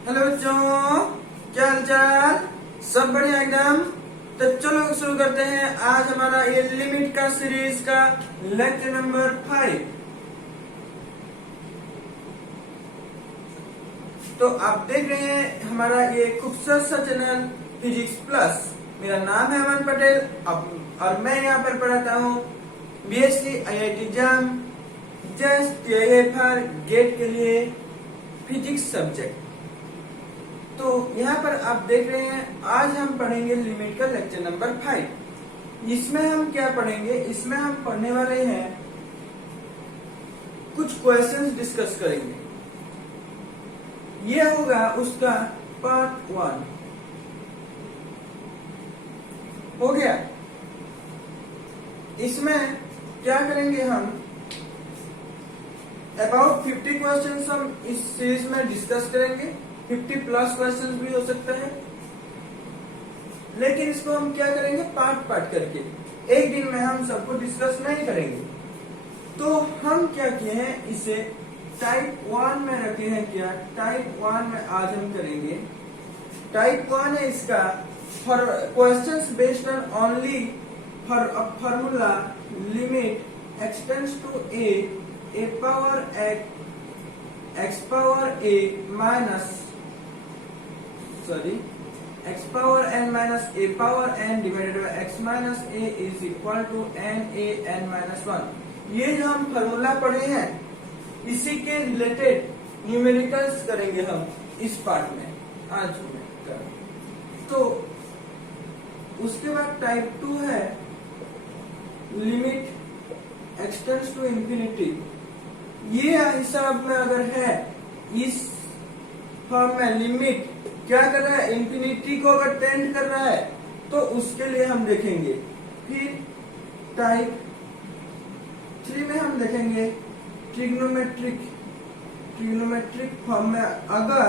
Hello बच्चों, क्या हाल चाल? सब बढ़िया एकदम। तो चलो शुरू करते हैं आज हमारा ये लिमिट का सीरीज का लेक्चर नंबर 5। तो आप देख रहे हैं हमारा ये खूबसूरत सा चैनल फिजिक्स प्लस। मेरा नाम है अमन पटेल और मैं यहाँ पर पढ़ाता हूँ BSc IIT JAM just for GATE के लिए फिजिक्स सब्जेक्ट। तो यहाँ पर आप देख रहे हैं आज हम पढ़ेंगे लिमिट का लेक्चर नंबर 5। इसमें हम क्या पढ़ेंगे? इसमें हम पढ़ने वाले हैं कुछ क्वेश्चंस डिस्कस करेंगे। ये होगा उसका पार्ट 1। हो गया। इसमें क्या करेंगे हम? अबाउट 50 क्वेश्चंस हम इस सीरीज में डिस्कस करेंगे। 50 प्लस क्वेश्चन भी हो सकते हैं, लेकिन इसको हम क्या करेंगे? पार्ट पार्ट करके। एक दिन में हम सबको डिस्कस नहीं करेंगे। तो हम क्या किए हैं, इसे टाइप 1 में रखे हैं। क्या टाइप 1 में आज हम करेंगे? टाइप 1 है इसका for questions based on only for a formula limit x tends to a power x power a minus x power n minus a power n divided by x minus a is equal to n a n minus 1। ये जो हम formula पढ़े हैं इसी के related numericals करेंगे हम इस पार्ट में आज में। तो उसके बाद टाइप 2 है लिमिट एक्सटेंड्स टू इंफिनिटी। ये हिसाब में अगर है इस फॉर्म में लिमिट क्या कर रहा है, इंफिनिटी को अगर टेंड कर रहा है तो उसके लिए हम देखेंगे। फिर टाइप 3 में हम देखेंगे ट्रिग्नोमेट्रिक फॉर्म में। अगर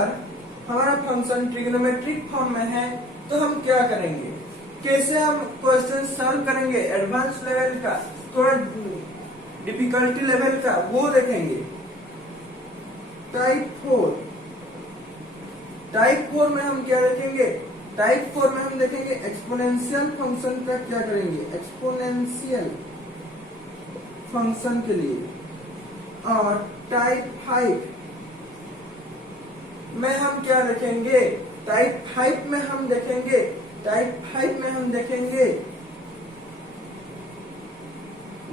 हमारा फंक्शन ट्रिग्नोमेट्रिक फॉर्म में है तो हम क्या करेंगे, कैसे हम क्वेश्चन सॉल्व करेंगे, एडवांस लेवल का, थोड़ा डिफिकल्टी लेवल का, वो देखेंगे। टाइप 4 में हम क्या देखेंगे? टाइप 4 में हम देखेंगे एक्सपोनेंशियल फंक्शन का क्या करेंगे, एक्सपोनेंशियल फंक्शन के लिए। और टाइप 5 में हम क्या देखेंगे? टाइप 5 में हम देखेंगे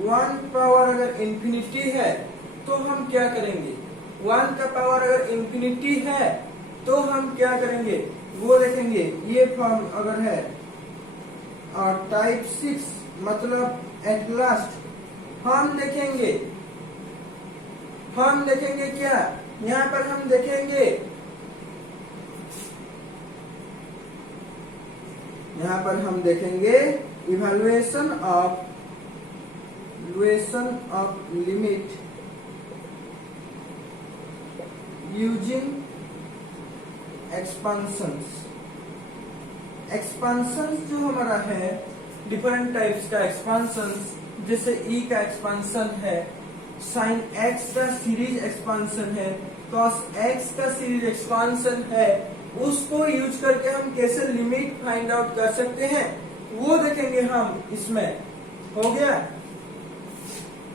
1 पावर अगर इंफिनिटी है तो हम क्या करेंगे? 1 का पावर अगर इंफिनिटी है तो हम क्या करेंगे वो देखेंगे, ये फॉर्म अगर है। और टाइप 6 मतलब एट लास्ट हम देखेंगे क्या, यहाँ पर हम देखेंगे इवैल्यूएशन ऑफ लिमिट यूजिंग एक्सपांशंस जो हमारा है, डिफरेंट टाइप्स का एक्सपांशंस, जैसे ई का एक्सपांशन है, साइन एक्स का सीरीज एक्सपांशन है, कॉस एक्स का सीरीज एक्सपांशन है। उसको यूज करके हम कैसे लिमिट फाइंड आउट कर सकते हैं वो देखेंगे हम इसमें। हो गया।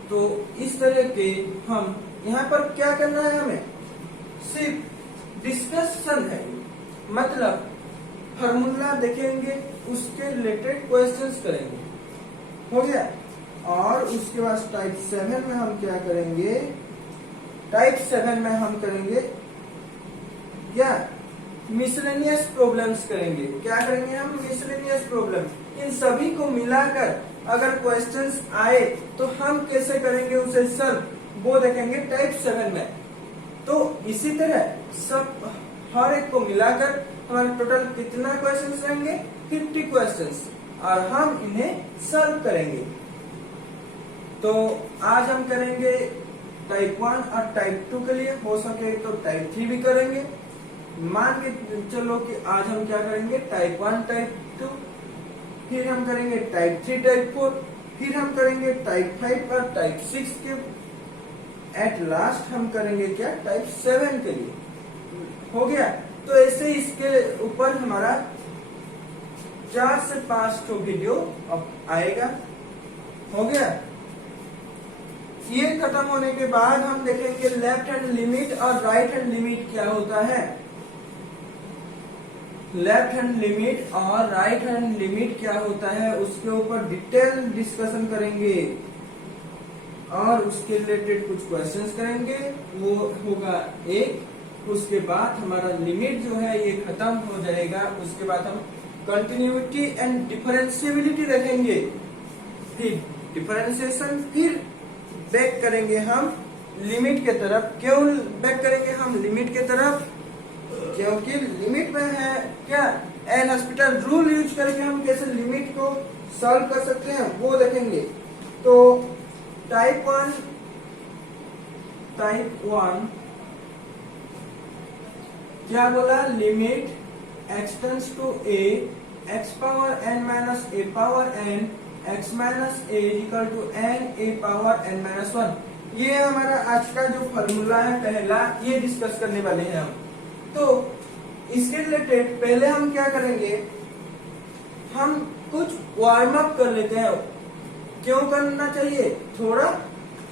तो इस तरह के हम यहाँ पर क्या करना है, हमें सिर्फ डिस्कशन है, मतलब फार्मूला देखेंगे, उसके रिलेटेड क्वेश्चंस करेंगे। हो गया। और उसके बाद टाइप 7 में हम क्या करेंगे? टाइप 7 में हम करेंगे क्या? मिसलेनियस प्रॉब्लम्स करेंगे। क्या करेंगे हम? Miscellaneous problem. इन सभी को मिलाकर अगर क्वेश्चंस आए तो हम कैसे करेंगे उसे सॉल्व, वो देखेंगे टाइप 7 में। तो इसी तरह सब हर एक को मिलाकर हमारे टोटल कितना क्वेश्चंस रहेंगे? 50 क्वेश्चंस, और हम इन्हें सॉल्व करेंगे। तो आज हम करेंगे टाइप 1 और टाइप 2 के लिए, हो सके तो टाइप 3 भी करेंगे। मान के चलो कि आज हम क्या करेंगे? टाइप 1 टाइप 2, फिर हम करेंगे टाइप 3 टाइप 4, फिर हम करेंगे टाइप 5 और टाइप 6 के एट लास्ट हम करेंगे क्या? टाइप 7 के लिए। हो गया। तो ऐसे इसके ऊपर हमारा 4 से 5 तो वीडियो अब आएगा। हो गया। ये खत्म होने के बाद हम देखेंगे लेफ्ट हैंड लिमिट और राइट हैंड लिमिट क्या होता है। लेफ्ट हैंड लिमिट और राइट हैंड लिमिट क्या होता है उसके ऊपर डिटेल डिस्कशन करेंगे और उसके रिलेटेड कुछ क्वेश्चंस करेंगे। वो होगा एक, उसके बाद हमारा लिमिट जो है ये खत्म हो जाएगा। उसके बाद हम कंटिन्यूटी एंड डिफरेंशिएबिलिटी रखेंगे, फिर डिफरेंशिएशन, फिर बैक करेंगे हम लिमिट के तरफ। क्यों बैक करेंगे हम लिमिट के तरफ? क्योंकि लिमिट में है क्या एल हॉस्पिटल रूल यूज करके हम कैसे लिमिट को सॉल्व कर सकते हैं वो देखेंगे। तो टाइप वन क्या बोला? Limit x tends to a x power n minus A power n x minus a equal to n a power n minus 1। ये हमारा आज का जो फॉर्मूला है पहला, ये डिस्कस करने वाले हैं हम। तो इसके रिलेटेड पहले हम क्या करेंगे, हम कुछ वार्म अप कर लेते हैं। क्यों करना चाहिए? थोड़ा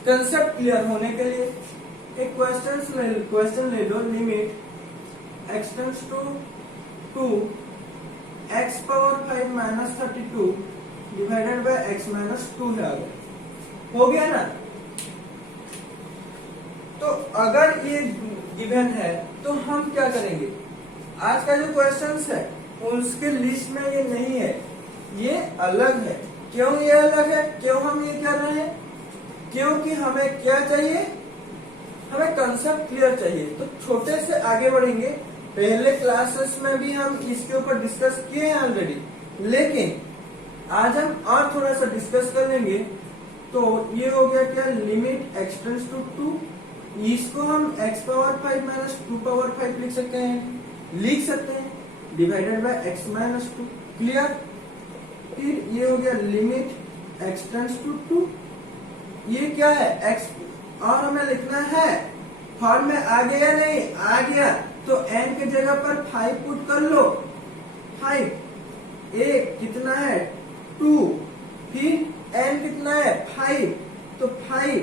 कंसेप्ट क्लियर होने के लिए। एक क्वेश्चन ले लो, limit x tends to X power 5 minus 32 divided by X minus 2 है। हो गया ना? तो अगर ये गिवन है तो हम क्या करेंगे, आज का जो क्वेश्चंस है उसके लिस्ट में ये नहीं है, ये अलग है। क्यों ये अलग है? क्यों हम ये कर रहे हैं? क्योंकि हमें क्या चाहिए, हमें कंसेप्ट क्लियर चाहिए। तो छोटे से आगे बढ़ेंगे। पहले क्लासेस में भी हम इसके ऊपर डिस्कस किए हैं ऑलरेडी, लेकिन आज हम और थोड़ा सा डिस्कस कर लेंगे। तो ये हो गया क्या, लिमिट एक्स टेंड्स टू 2, इसको हम x पावर 5 माइनस 2 पावर 5 लिख सकते हैं, divided by x minus 2। Clear? फिर ये हो गया लिमिट x टेंड्स टू 2, ये क्या है x, और हमें लिखना है फॉर्म में आ गया नहीं, आ गया तो n के जगह पर 5 पुट कर लो। 5 एक कितना है 2, फिर n कितना है 5, तो 5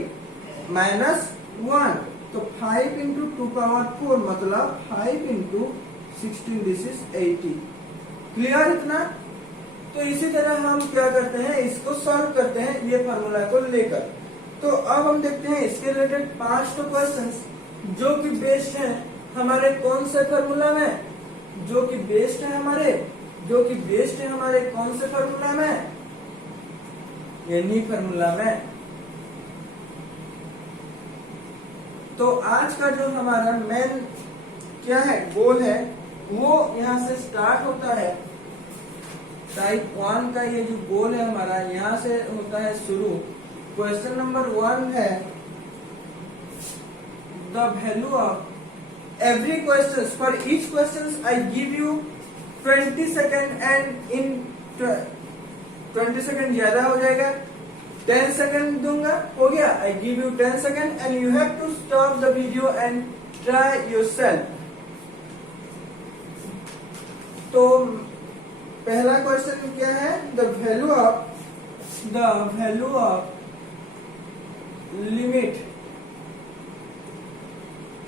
माइनस 1, तो 5 इंटू 2 पावर 4 मतलब 5 इंटू 16, दिस इज 80। क्लियर इतना? तो इसी तरह हम क्या करते हैं, इसको सॉल्व करते हैं ये फार्मूला को लेकर। तो अब हम देखते हैं इसके रिलेटेड 5 तो क्वेश्चंस जो कि बेस्ड है हमारे कौन से फार्मूला में, जो कि बेस्ड है हमारे कौन से फार्मूला में, इन्हीं फार्मूला में। तो आज का जो हमारा मेन क्या है, गोल है, वो यहाँ से स्टार्ट होता है। टाइप 1 का ये जो गोल है हमारा, यहाँ से होता है शुरू। क्वेश्चन नंबर 1 है the value of every question, for each question I give you 20 second and in 20 second ज्यादा हो जाएगा, 10 सेकेंड दूंगा, हो गया। I give you 10 second and you have to stop the video and try yourself. तो पहला question क्या है, the value of limit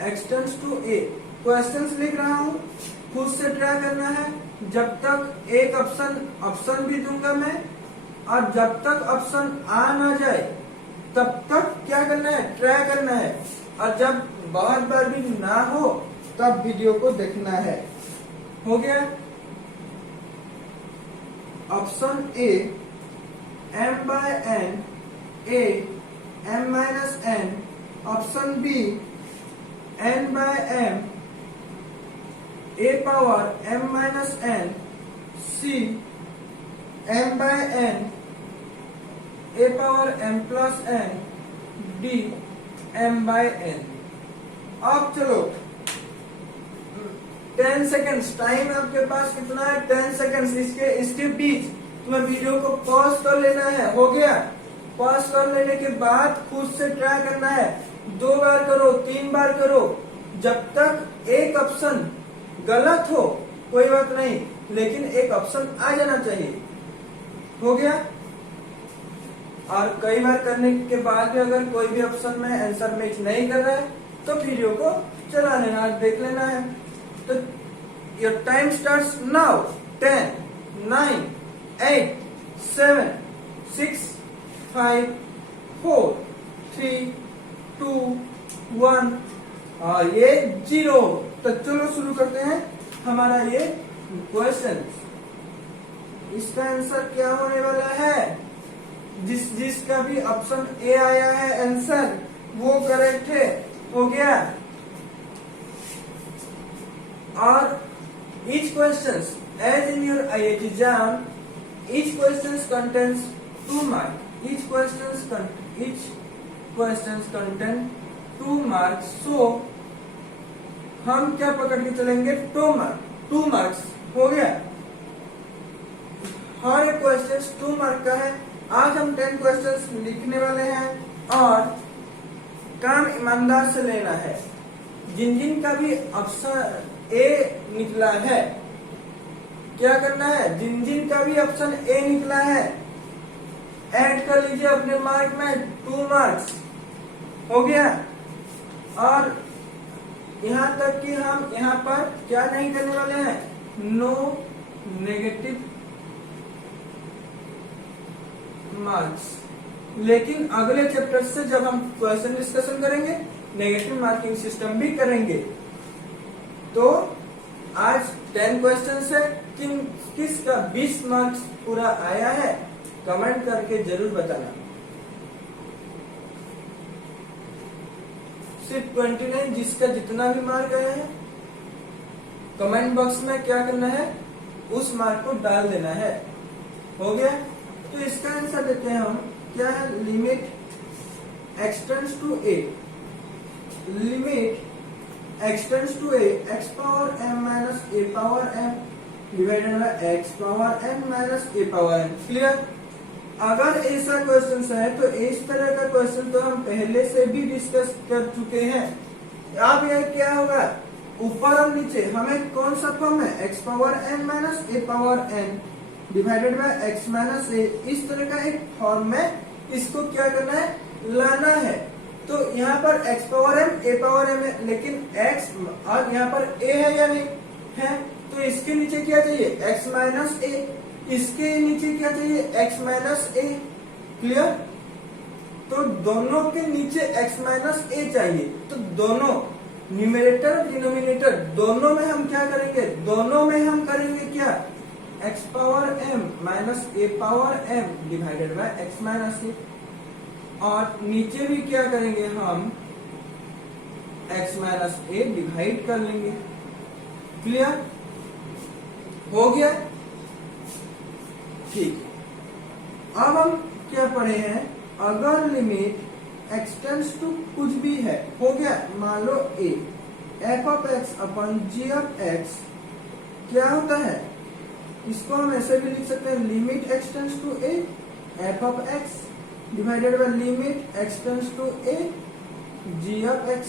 x tends to a. Questions लिख रहा हूं, खुद से ट्राई करना है। जब तक एक ऑप्शन भी दूंगा मैं, और जब तक ऑप्शन आ ना जाए तब तक क्या करना है, ट्राई करना है। और जब बहुत बार भी ना हो तब वीडियो को देखना है। हो गया? Option a m by n, a m minus n। Option b n by m, a power m minus n। C m by n, a power m plus n। D m by n। अब चलो 10 seconds time आपके पास कितना है, 10 seconds. इसके बीच तुम्हें video को pause कर लेना है। हो गया? पॉज कर लेने के बाद खुद से ट्राई करना है। 2 बार करो, 3 बार करो, जब तक एक ऑप्शन गलत हो कोई बात नहीं, लेकिन एक ऑप्शन आ जाना चाहिए। हो गया। और कई बार करने के बाद भी अगर कोई भी ऑप्शन में आंसर मैच नहीं कर रहा है तो वीडियो को चला लेना, देख लेना है। तो योर टाइम स्टार्ट्स नाउ। 10, 9, 8, 7, 6, 5, 4, 3, 2, 1 और ये 0। तो चलो शुरू करते हैं हमारा ये क्वेश्चन। इसका आंसर क्या होने वाला है? जिसका भी ऑप्शन ए आया है आंसर वो करेक्ट है। हो गया। और each questions as in your IIT exam, each questions contains 2 marks. Each questions contain 2 marks. So हम क्या पकड़ के चलेंगे? 2 marks। हो गया। हर एक क्वेश्चन 2 मार्क का है। आज हम 10 क्वेश्चंस लिखने वाले हैं और काम ईमानदार से लेना है। जिन जिन का भी ऑप्शन ए निकला है क्या करना है? जिन जिन का भी ऑप्शन ए निकला है ऐड कर लीजिए अपने मार्क में 2 मार्क्स। हो गया। और यहाँ तक कि हम यहाँ पर क्या नहीं करने वाले हैं? No negative marks. लेकिन अगले चैप्टर से जब हम क्वेश्चन डिस्कशन करेंगे नेगेटिव मार्किंग सिस्टम भी करेंगे। तो आज 10 क्वेश्चन है। किसका 20 मार्क्स पूरा आया है कमेंट करके जरूर बताना। सिर्फ 29 जिसका जितना भी मार्क आया है कमेंट बॉक्स में क्या करना है? उस मार्क को डाल देना है। हो गया। तो इसका आंसर देते हैं हम। क्या है? Limit x tends to a. Limit x tends to a x power m minus A power m divided by x power n minus A power n। Clear? अगर ऐसा क्वेश्चन है तो इस तरह का क्वेश्चन तो हम पहले से भी डिस्कस कर चुके हैं। अब यह क्या होगा? ऊपर और नीचे हमें कौन सा फॉर्म है? X power n minus A power n divided by X minus A. इस तरह का एक फॉर्म में इसको क्या करना है? लाना है। तो यहाँ पर एक्स पावर m ए पावर m है, लेकिन x और यहाँ पर a है या नहीं है? तो इसके नीचे क्या चाहिए? x माइनस ए। इसके नीचे क्या चाहिए? x minus a. क्लियर? तो दोनों के नीचे x माइनस ए चाहिए। तो दोनों न्यूमरेटर और डिनोमिनेटर दोनों में हम क्या करेंगे? दोनों में हम करेंगे क्या? x power m minus A power m divided by x minus A. और नीचे भी क्या करेंगे? हम x माइनस ए डिवाइड कर लेंगे। क्लियर? हो गया। ठीक। अब हम क्या पढ़े हैं? अगर लिमिट एक्सटेंड्स टू कुछ भी है। हो गया। मान लो a f of x upon g of x क्या होता है? इसको हम ऐसे भी लिख सकते हैं। Limit x tends to a f of x divided by limit x tends to a g of x।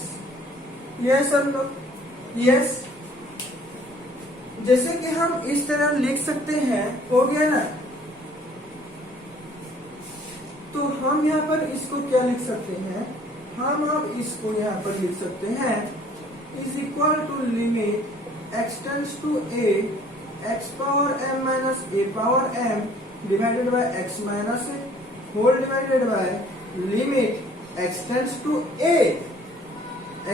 Yes हम लोग। यस। जैसे कि हम इस तरह लिख सकते हैं। हो गया ना? तो हम यहाँ पर इसको क्या लिख सकते हैं? हम अब इसको यहाँ पर लिख सकते हैं is equal to limit x tends to a x power m minus A power m divided by x minus a whole divided by limit x tends to a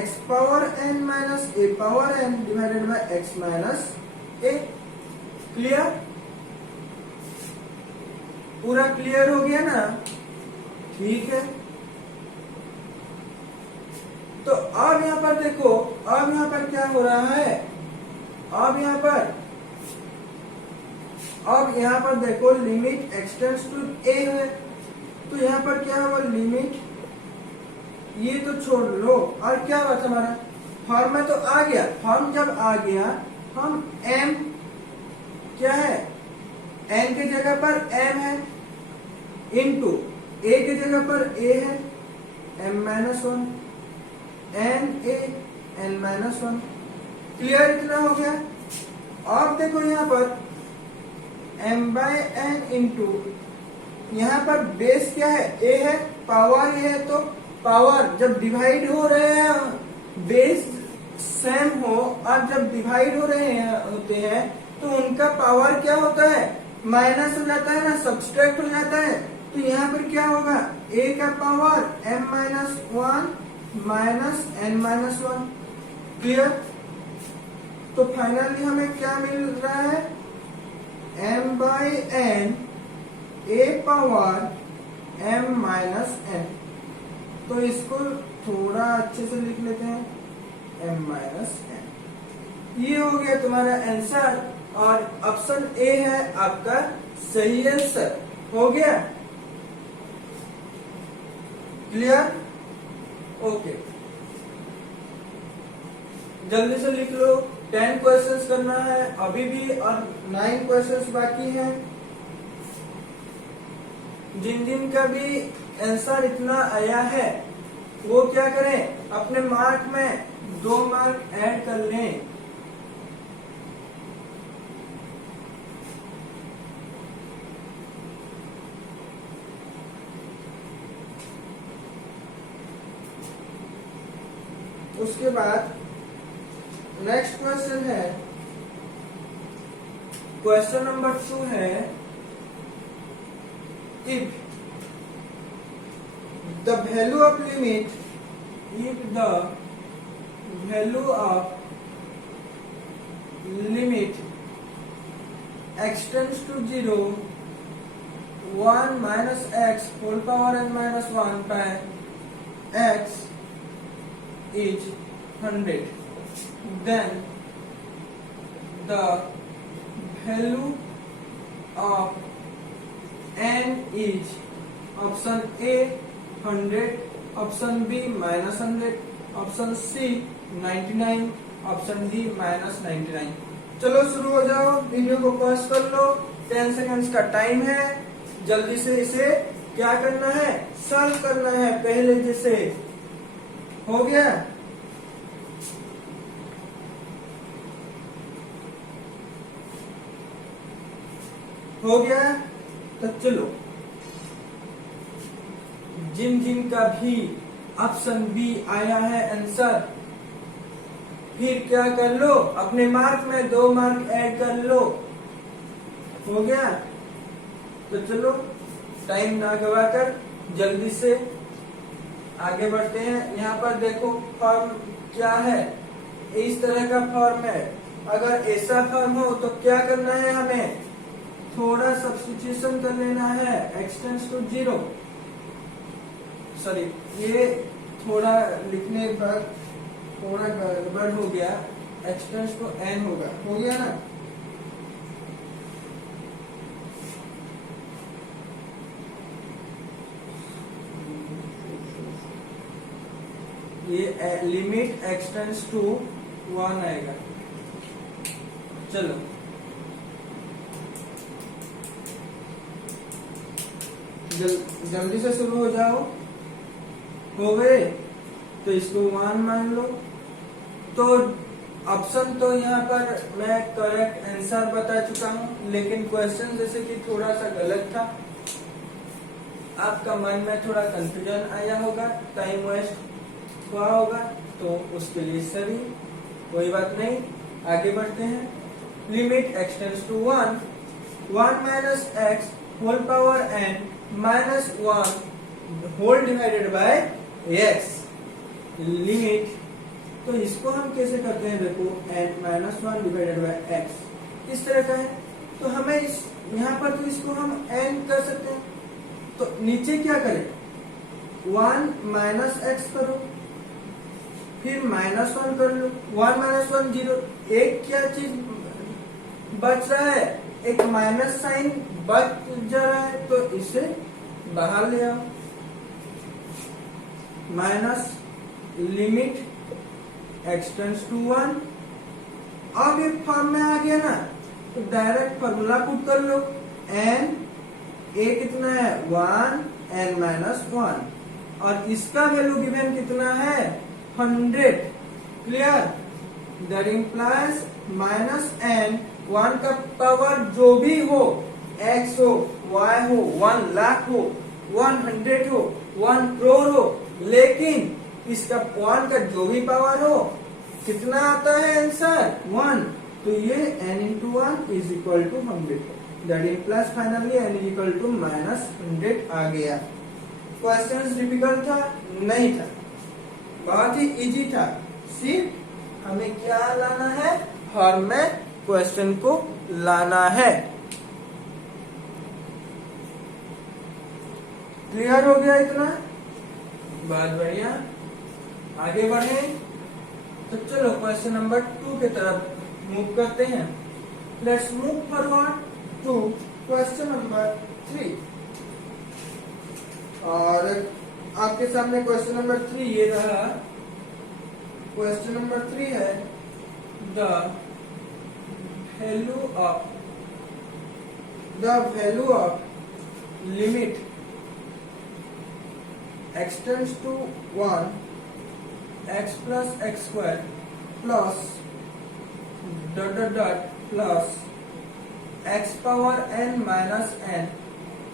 x power n minus A power n divided by x minus a. Clear? पूरा clear हो गया ना? ठीक है। तो अब यहाँ पर देखो, अब यहाँ पर क्या हो रहा है? अब यहाँ पर देखो लिमिट एक्सटेंड्स टू a है। तो यहाँ पर क्या होगा? लिमिट ये तो छोड़ लो। और क्या बात हमारा फॉर्म में तो आ गया। फॉर्म जब आ गया हम m क्या है? n के जगह पर m है इनटू a के जगह पर a है m minus 1 n a n minus 1 clear, इतना हो गया। अब देखो यहाँ पर m/n इंटू, यहाँ पर बेस क्या है, a है, पावर ये है, तो पावर जब डिवाइड हो रहे हैं, बेस सेम हो और जब डिवाइड हो रहे हैं होते हैं तो उनका पावर क्या होता है, माइनस हो जाता है ना, सब्सट्रैक्ट हो जाता है। तो यहाँ पर क्या होगा, a का power m-1 minus n-1। Clear. तो फाइनली हमें क्या मिल रहा है, m/n a पावर m-n। तो इसको थोड़ा अच्छे से लिख लेते हैं, m-n। ये हो गया तुम्हारा आंसर और ऑप्शन ए है आपका सही आंसर। हो गया, क्लियर, ओके। जल्दी से लिख लो, 10 क्वेश्चंस करना है अभी भी और 9 क्वेश्चंस बाकी हैं। जिन जिन का भी आंसर इतना आया है वो क्या करें, अपने मार्क में 2 मार्क ऐड कर लें। उसके बाद नेक्स्ट क्वेश्चन है, क्वेश्चन नंबर 2 है, if the value of limit, if the value of limit x tends to 0 1 minus x whole power n-1 by x is 100, then the value of n is option A 100, option B -100, option C 99, option D -99। चलो शुरू हो जाओ, video को pause कर लो, 10 seconds का time है। जल्दी से इसे क्या करना है, सॉल्व करना है पहले जैसे। हो गया, हो गया। तो चलो, जिन जिन का भी ऑप्शन बी आया है आंसर, फिर क्या कर लो, अपने मार्क में 2 मार्क ऐड कर लो। हो गया, तो चलो टाइम ना गवाकर जल्दी से आगे बढ़ते हैं। यहाँ पर देखो फॉर्म क्या है, इस तरह का फॉर्म है। अगर ऐसा फॉर्म हो तो क्या करना है, हमें थोड़ा सब्स्टिट्यूशन कर लेना है, एक्सटेंड्स टू 0, सॉरी ये थोड़ा लिखने पर थोड़ा गड़बड़ हो गया, एक्सटेंड्स टू n होगा। हो गया ना, ये लिमिट एक्सटेंड्स टू 1 आएगा। चलो जल्दी से शुरू हो जाओ। हो गए, तो इसको 1 मान लो। तो ऑप्शन तो यहाँ पर मैं करेक्ट आंसर बता चुका हूँ, लेकिन क्वेश्चन जैसे कि थोड़ा सा गलत था, आपका मन में थोड़ा कंफ्यूजन आया होगा, टाइम वेस्ट हुआ होगा, तो उसके लिए सॉरी, कोई बात नहीं। आगे बढ़ते हैं। Limit x tends to 1 minus x whole power n minus 1 whole divided by x limit. तो इसको हम कैसे करते हैं, देखो n-1 डिवाइडेड बाय x इस तरह का है। तो हमें इस यहाँ पर तो इसको हम n कर सकते हैं, तो नीचे क्या करें, 1 माइनस x करो, फिर -1 कर लो। 1 माइनस 1 0, एक क्या चीज बच रहा है, एक माइनस साइन बच जा रहा है, तो इसे बाहर ले आओ। Minus limit x tends to 1। अब ये फॉर्म में आ गया ना, तो डायरेक्ट फॉर्मूला पुट कर लो। n a कितना है 1 n-1, और इसका वैल्यू गिवन कितना है 100। Clear, that implies minus n, 1 का पावर जो भी हो, x हो, y हो, 1 लाख हो, 100 हो, 1 करोड़ हो, लेकिन इसका 1 का जो भी पावर हो, कितना आता है आंसर 1, तो ये n into 1 is equal to 100। That implies finally n is equal to -100 आ गया। क्वेश्चन डिफिकल्ट था? नहीं था, बहुत ही इजी था। सिर्फ हमें क्या लाना है, फॉर्म में क्वेश्चन को लाना है। क्लियर हो गया इतना? बहुत बढ़िया, आगे बढ़े। तो चलो क्वेश्चन नंबर 2 की तरफ मूव करते हैं। Let's move forward to question number 3। और आपके सामने क्वेश्चन नंबर 3 ये रहा। क्वेश्चन नंबर 3 है the value of limit x tends to 1 x plus x square plus dot dot dot plus x power n minus n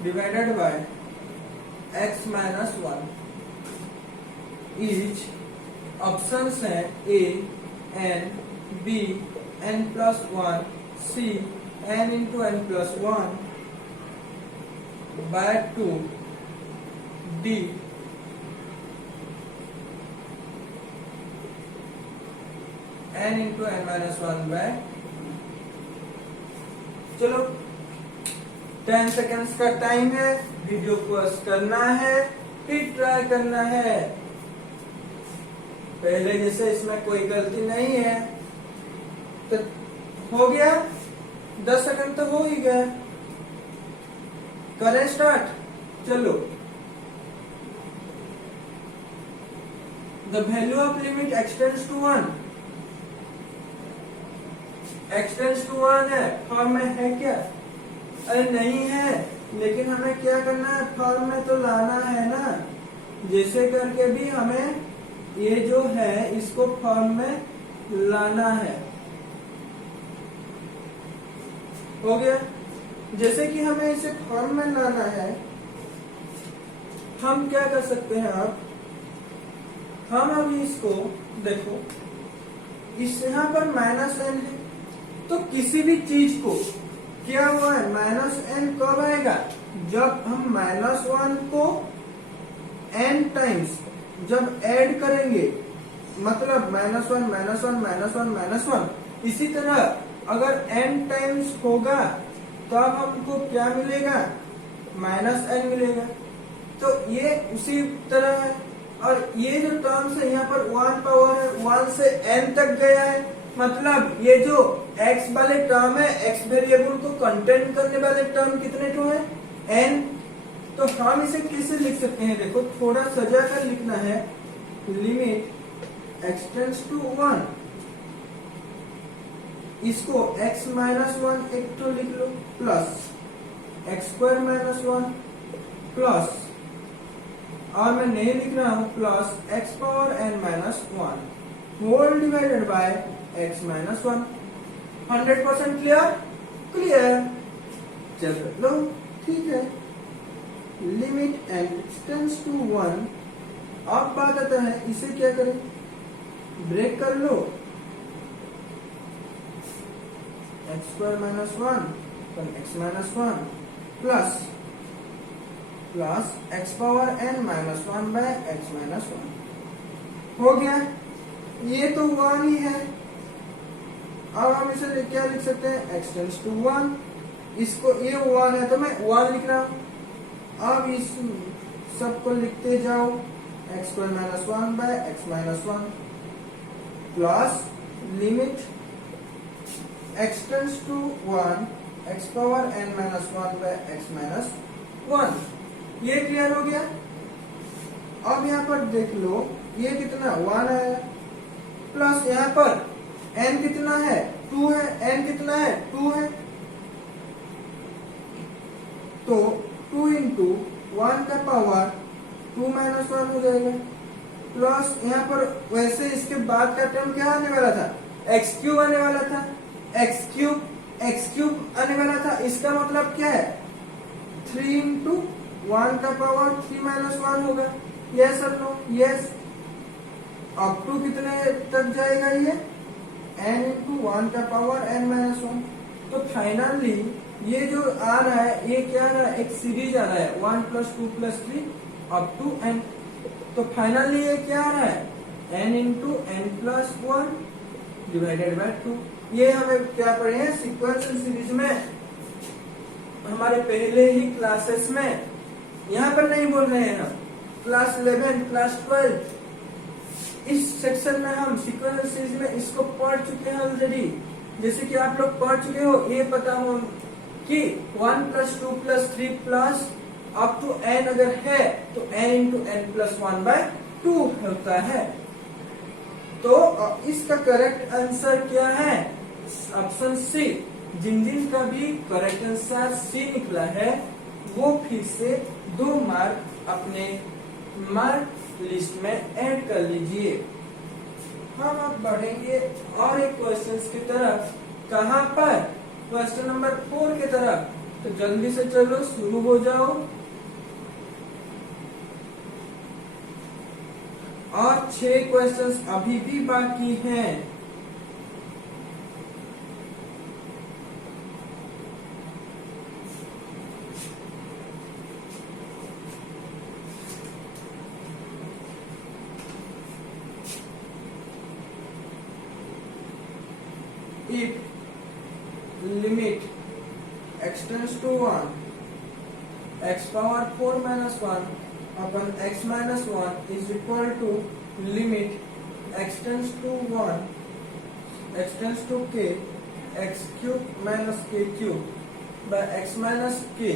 divided by x minus 1 each options हैं a n b n plus 1 c n into n plus 1 by 2 d n into n minus 1 by, चलो 10 seconds का time है, video pause करना है, फिर try करना है। पहले जैसे इसमें कोई गलती नहीं है, तो हो गया, 10 सेकंड तो हो ही गया। करें स्टार्ट, चलो। The value of limit x tends to 1, x tends to 1 है, फॉर्म में है क्या? अरे नहीं है, लेकिन हमें क्या करना है, फॉर्म में तो लाना है ना। जैसे करके भी हमें ये जो है इसको फॉर्म में लाना है। हो गया? जैसे कि हमें इसे फॉर्म में लाना है, हम क्या कर सकते हैं अब, हम अभी इसको देखो, इस यहाँ पर माइनस एन है, तो किसी भी चीज को क्या हुआ है, माइनस एन कब आएगा, जब हम -1 को n टाइम्स जब ऐड करेंगे, मतलब -1 -1 -1 -1। इसी तरह अगर n टाइम्स होगा तो अब हमको क्या मिलेगा, -n मिलेगा। तो ये उसी तरह है, और ये जो टर्म्स है यहाँ पर 1 पावर है, 1 से n तक गया है, मतलब ये जो x वाले टर्म है, x वेरिएबल को कंटेन करने वाले टर्म कितने टू है, n। तो हम इसे कैसे लिख सकते हैं, देखो थोड़ा सजा कर लिखना है। लिमिट x टेंड्स टू 1, इसको x माइनस 1 एक तो लिख लो, plus x square minus 1 plus, और मैं नहीं लिख रहा हूं, plus x power n minus 1 whole divided by x minus 1। 100% clear? Clear. चलो ठीक है। Limit x tends to 1। अब बात आता है, इसे क्या करें, ब्रेक कर लो, x square minus 1 x minus 1 plus x power n minus 1 by x minus 1। हो गया, ये तो 1 ही है। अब हम इसे क्या लिख सकते हैं, x टेंड्स टू 1, इसको ये 1 है तो मैं 1 लिख रहा हूं। अब इस सबको लिखते जाओ, x square minus 1 by x minus 1 plus limit x tends to 1 x power n minus 1 by x minus 1। ये क्लियर हो गया। अब यहाँ पर देख लो, ये कितना 1 है, प्लस यहाँ पर n कितना है, 2 है, n कितना है, 2 है, तो 2 इंटू 1 का पावर 2 माइनस 1 हो जाएगा, प्लस यहाँ पर वैसे इसके बाद का टर्म क्या आने वाला था, एक्स क्यूब आने वाला था, एक्स क्यूब आने वाला था। इसका मतलब क्या है, 3 इंटू 1 का पावर 3 माइनस 1 होगा। यस और नो, यस। अप टू कितने तक जाएगा ये, n इंटू 1 का पावर n माइनस 1। तो फाइनली ये जो आ रहा है, ये क्या आ रहा है, एक सीरीज आ रहा है 1 plus 2 plus 3 up to n। तो फाइनली ये क्या आ रहा है, n into n plus 1 divided by 2। ये हमें क्या पढ़े हैं सीक्वेंशियल सीरीज में, हमारे पहले ही क्लासेस में, यहाँ पर नहीं बोल रहे हैं हम, क्लास 11 क्लास 12 इस सेक्शन में हम सीक्वेंशियल सीरीज में इसको पढ़ चुके हैं ऑलरेडी। जैसे कि आप लोग पढ़ चुके हो, ये पता हो कि 1 plus 2 plus 3 plus up to n अगर है तो n into n plus 1 by 2 होता है। तो इसका करेक्ट आंसर क्या है, ऑप्शन सी। जिन जिन का भी करेक्ट आंसर सी निकला है वो फिर से 2 मार्क अपने मार्क लिस्ट में ऐड कर लीजिए। हम अब बढ़ेंगे और एक क्वेश्चन की तरफ। कहाँ पर, क्वेश्चन नंबर 4 की तरफ। तो जल्दी से चलो शुरू हो जाओ। और 6 क्वेश्चंस अभी भी बाकी हैं। If limit x tends to 1, x power 4 minus 1 upon x minus 1 is equal to limit x tends to 1, x tends to k, x cube minus k cube by x minus k,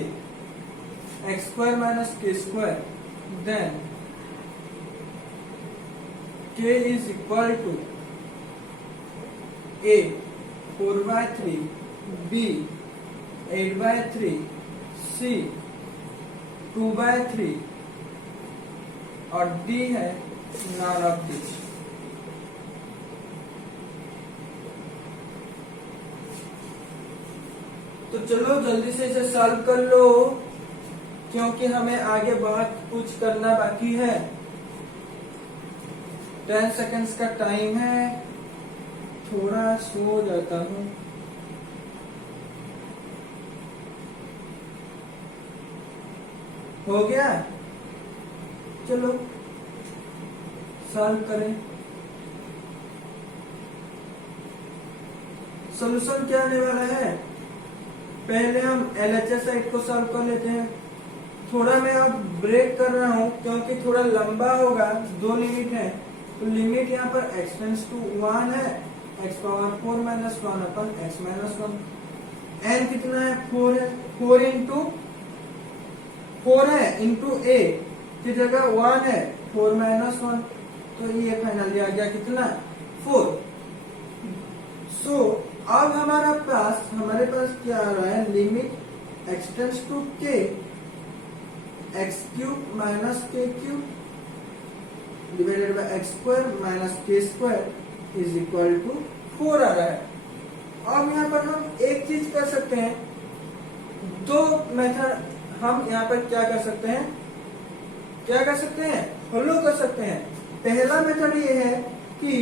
x square minus k square, then k is equal to a 4 by 3, b 8 by 3, c 2 by 3 और d है none of this। तो चलो जल्दी से इसे solve कर लो, क्योंकि हमें आगे बहुत कुछ करना बाकी है। 10 सेकंड्स का टाइम है, थोड़ा सो जाता हूँ। हो गया, चलो सॉल्व करें। सॉल्यूशन क्या आने वाला है, पहले हम LHS साइड को सॉल्व कर लेते हैं। थोड़ा मैं अब ब्रेक कर रहा हूँ क्योंकि थोड़ा लंबा होगा, 2 लिमिट है। तो लिमिट यहाँ पर x टेंड्स टू 1 है, x पावर 4 माइनस 1 अपन x माइनस 1। n कितना है, 4 है, 4 इंटू 4 है इंटू a की जगह 1 है, 4 माइनस 1। तो ये फाइनली आ गया कितना, 4। सो अब हमारे पास क्या आ रहा है, limit x tends to k, x cube minus k cube divided by x square minus k square is equal to 4 आ रहा है। अब यहाँ पर हम एक चीज कर सकते हैं, 2 मेथड हम यहाँ पर क्या कर सकते हैं, फॉलो कर सकते हैं। पहला मेथड ये है कि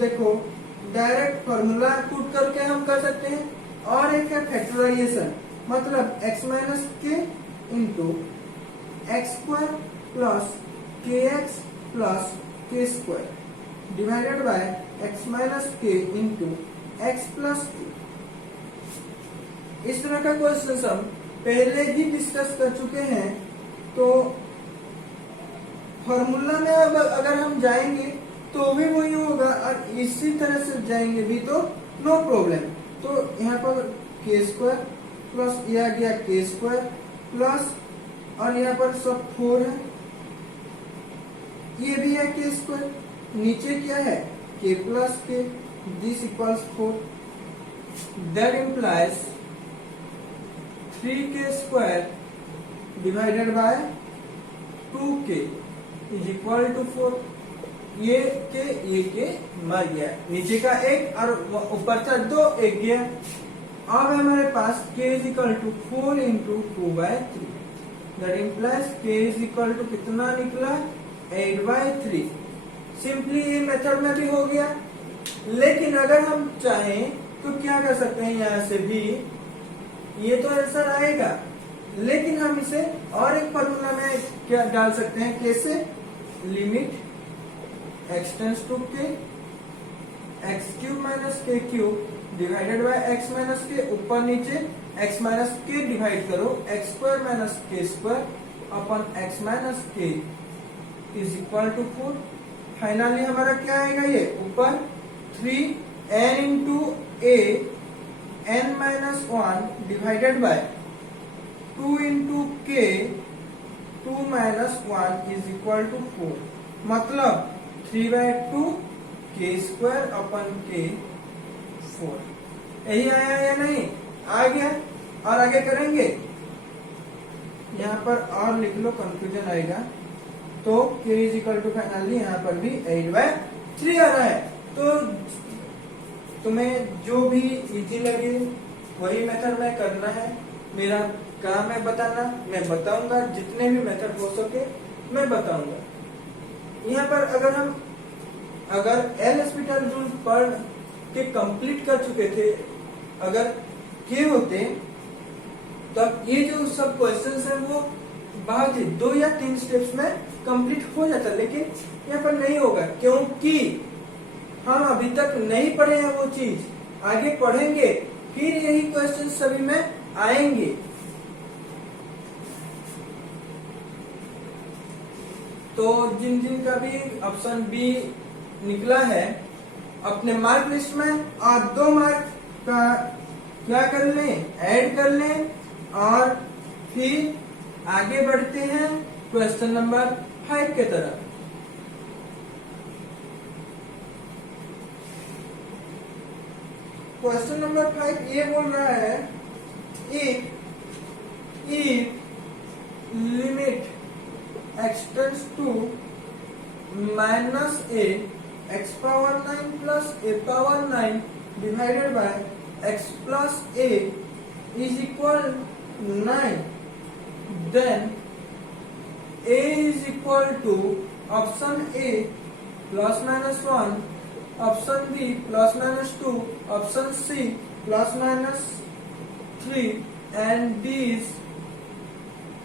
देखो डायरेक्ट फॉर्मूला पुट करके हम कर सकते हैं, और एक है फैक्टराइजेशन, मतलब x माइनस के इंटू एक्स स्क्वायर प्लस के एक्स प्लस के square divided by X minus के इंटू एक्स प्लस के। इस तरह का क्वेश्चन हम पहले ही डिस्कस कर चुके हैं। तो फॉर्मूला में अब अगर हम जाएंगे तो भी वही होगा, और इसी तरह से जाएंगे भी तो नो प्रॉब्लम। तो यहाँ पर के स्क्वायर प्लस ये आ गया के स्क्वायर प्लस, और यहाँ पर सब 4 है, ये भी है के स्क्वायर, नीचे क्या है k plus k, this equals 4। That implies 3k square divided by 2k is equal to 4। ये के मर गया, नीचे का एक और ऊपर का 2 एक गया। अब हमारे पास k is equal to 4 into 2/3, that implies k is equal to कितना निकला 8/3। सिंपली ये मेथड में भी हो गया, लेकिन अगर हम चाहें तो क्या कर सकते हैं, यहाँ से भी ये तो आंसर आएगा, लेकिन हम इसे और एक फॉर्मूला में क्या डाल सकते हैं, कैसे, limit x tends to k x cube minus k cube divided by x minus k, ऊपर नीचे x माइनस k डिवाइड करो x square minus k square upon x minus k is equal to 4। Finally हमारा क्या आएगा, ये ऊपर 3n into a n minus 1 divided by 2 into k 2 minus 1 is equal to 4, मतलब 3/2 k square upon k 4। यही आया या नहीं, आ गया। और आगे करेंगे, यहाँ पर और लिख लो, कंफ्यूजन आएगा। तो k is equal to finally यहाँ पर भी 8/3 आ रहा है। तो तुम्हें जो भी इजी लगे वही मेथड में करना है, मेरा काम है बताना, मैं बताऊंगा जितने भी मेथड हो सके मैं बताऊंगा। यहाँ पर अगर एल हॉस्पिटल रूल पढ़ के कंप्लीट कर चुके थे, अगर के होते तब ये जो सब क्वेश्चंस है वो बहुत ही 2 या 3 स्टेप्स में कंप्लीट हो जाता, लेकिन यहाँ पर नहीं होगा क्योंकि हम अभी तक नहीं पढ़े हैं वो चीज, आगे पढ़ेंगे फिर यही क्वेश्चन सभी में आएंगे। तो जिन जिन का भी ऑप्शन बी निकला है अपने मार्क लिस्ट में और 2 मार्क का क्या कर लें, ऐड कर लें और फिर आगे बढ़ते हैं क्वेश्चन नंबर 5 के तरफ। क्वेश्चन नंबर 5 ये बोल रहा है, if limit x tends to minus a x power 9 plus a power 9 divided by x plus a is equal 9, then a is equal to option a plus minus 1, option B plus minus 2, option C plus minus 3 and D is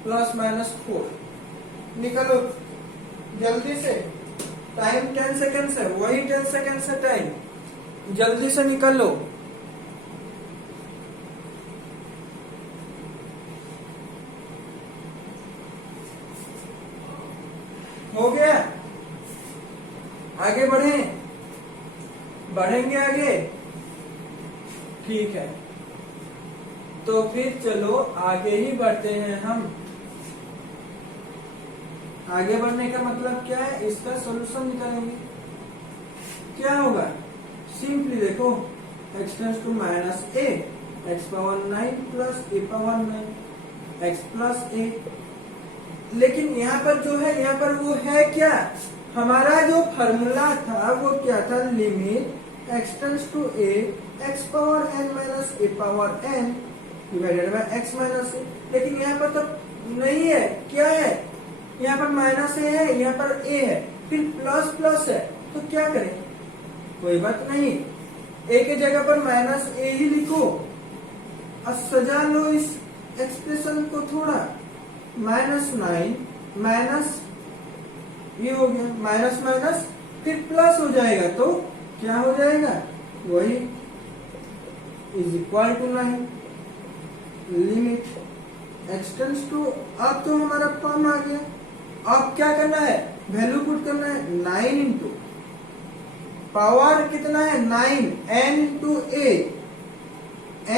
plus minus 4। निकालो जल्दी से, time 10 seconds है, वही 10 seconds है time, जल्दी से निकाल लो। हो गया, आगे बढ़ेंगे आगे, ठीक है। तो फिर चलो आगे ही बढ़ते हैं हम। आगे बढ़ने का मतलब क्या है, इसका सॉल्यूशन निकालेंगे। क्या होगा, सिंपली देखो x tends to minus a x power 9 plus a power 9 x plus a, लेकिन यहाँ पर जो है, यहाँ पर वो है क्या, हमारा जो फॉर्मूला था वो क्या था, limit x tends to a x power n minus a power n divided by x minus a, लेकिन यहाँ पर तो नहीं है, क्या है, यहाँ पर माइनस a है, यहाँ पर a है, फिर प्लस प्लस है, तो क्या करें, कोई बात नहीं, a के जगह पर माइनस a ही लिखो और सजा लो इस एक्सप्रेशन को थोड़ा। -9 माइनस ये हो गया, माइनस माइनस फिर प्लस हो जाएगा, तो क्या हो जाएगा, वही is equal to 9, limit x tends to, अब तो हमारा फॉर्म आ गया। अब क्या करना है, वैल्यू पुट करना है, 9 इंटू पावर कितना है 9 n into a,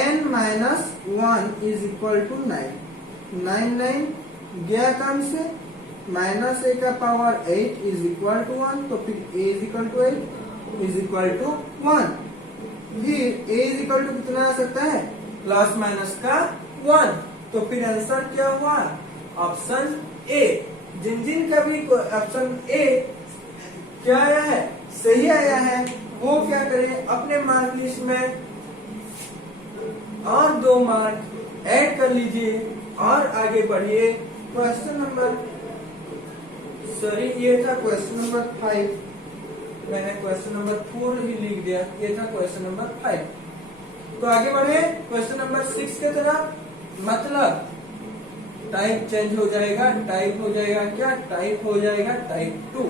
n minus 1 is equal to 9, 9 गया काम से, माइनस a का पावर 8 इज इक्वल टू 1, तो फिर a is equal to 8 is equal to 1, फिर a इज इक्वल टू कितना आ सकता है, प्लस माइनस का 1, तो फिर आंसर क्या हुआ, ऑप्शन ए। जिन जिन का भी ऑप्शन ए क्या आया है, सही आया है, वो क्या करें, अपने मार्क लिस्ट में और 2 मार्क ऐड कर लीजिए और आगे बढ़िए। क्वेश्चन नंबर, सॉरी ये था क्वेश्चन नंबर 5, मैंने क्वेश्चन नंबर 4 ही लिख दिया, ये था क्वेश्चन नंबर 5। तो आगे बढ़े क्वेश्चन नंबर 6 की तरफ। मतलब टाइप चेंज हो जाएगा, टाइप हो जाएगा क्या, टाइप हो जाएगा टाइप 2।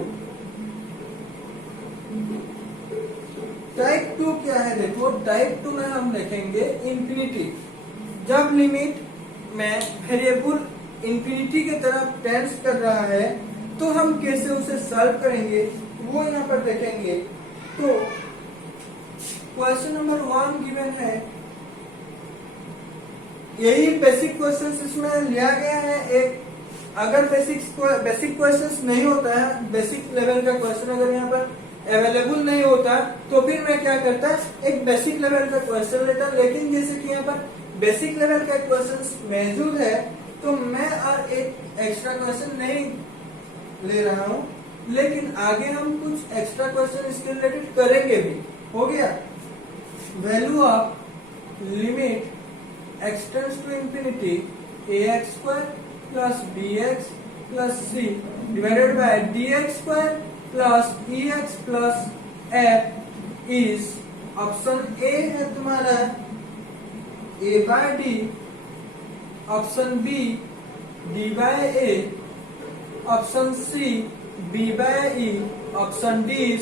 टाइप 2 क्या है, देखो टाइप 2 में हम देखेंगे इंफिनिटी। जब लिमिट में वेरिएबल इंफिनिटी की तरफ टेंड्स कर रहा है तो हम कैसे उसे सॉल्व करेंगे वो यहाँ पर देखेंगे। तो क्वेश्चन नंबर 1 गिवन है, यही बेसिक क्वेश्चंस इसमें लिया गया है। एक अगर बेसिक क्वेश्चंस नहीं होता है, बेसिक लेवल का क्वेश्चन अगर यहाँ पर अवेलेबल नहीं होता तो फिर मैं क्या करता, एक बेसिक लेवल का क्वेश्चन लेता। लेकिन जैसे कि यहाँ पर बेसिक लेवल का क्वेश्चन मौजूद है तो मैं और एक एक्स्ट्रा क्वेश्चन नहीं ले रहा हूँ, लेकिन आगे हम कुछ एक्स्ट्रा क्वेश्चन इसके रिलेटेड करेंगे भी। हो गया, value of limit x tends to infinity ax square plus bx plus c divided by dx square plus ex plus f is, option A है तुम्हारा a by d, option B d by a, option C b by e, option D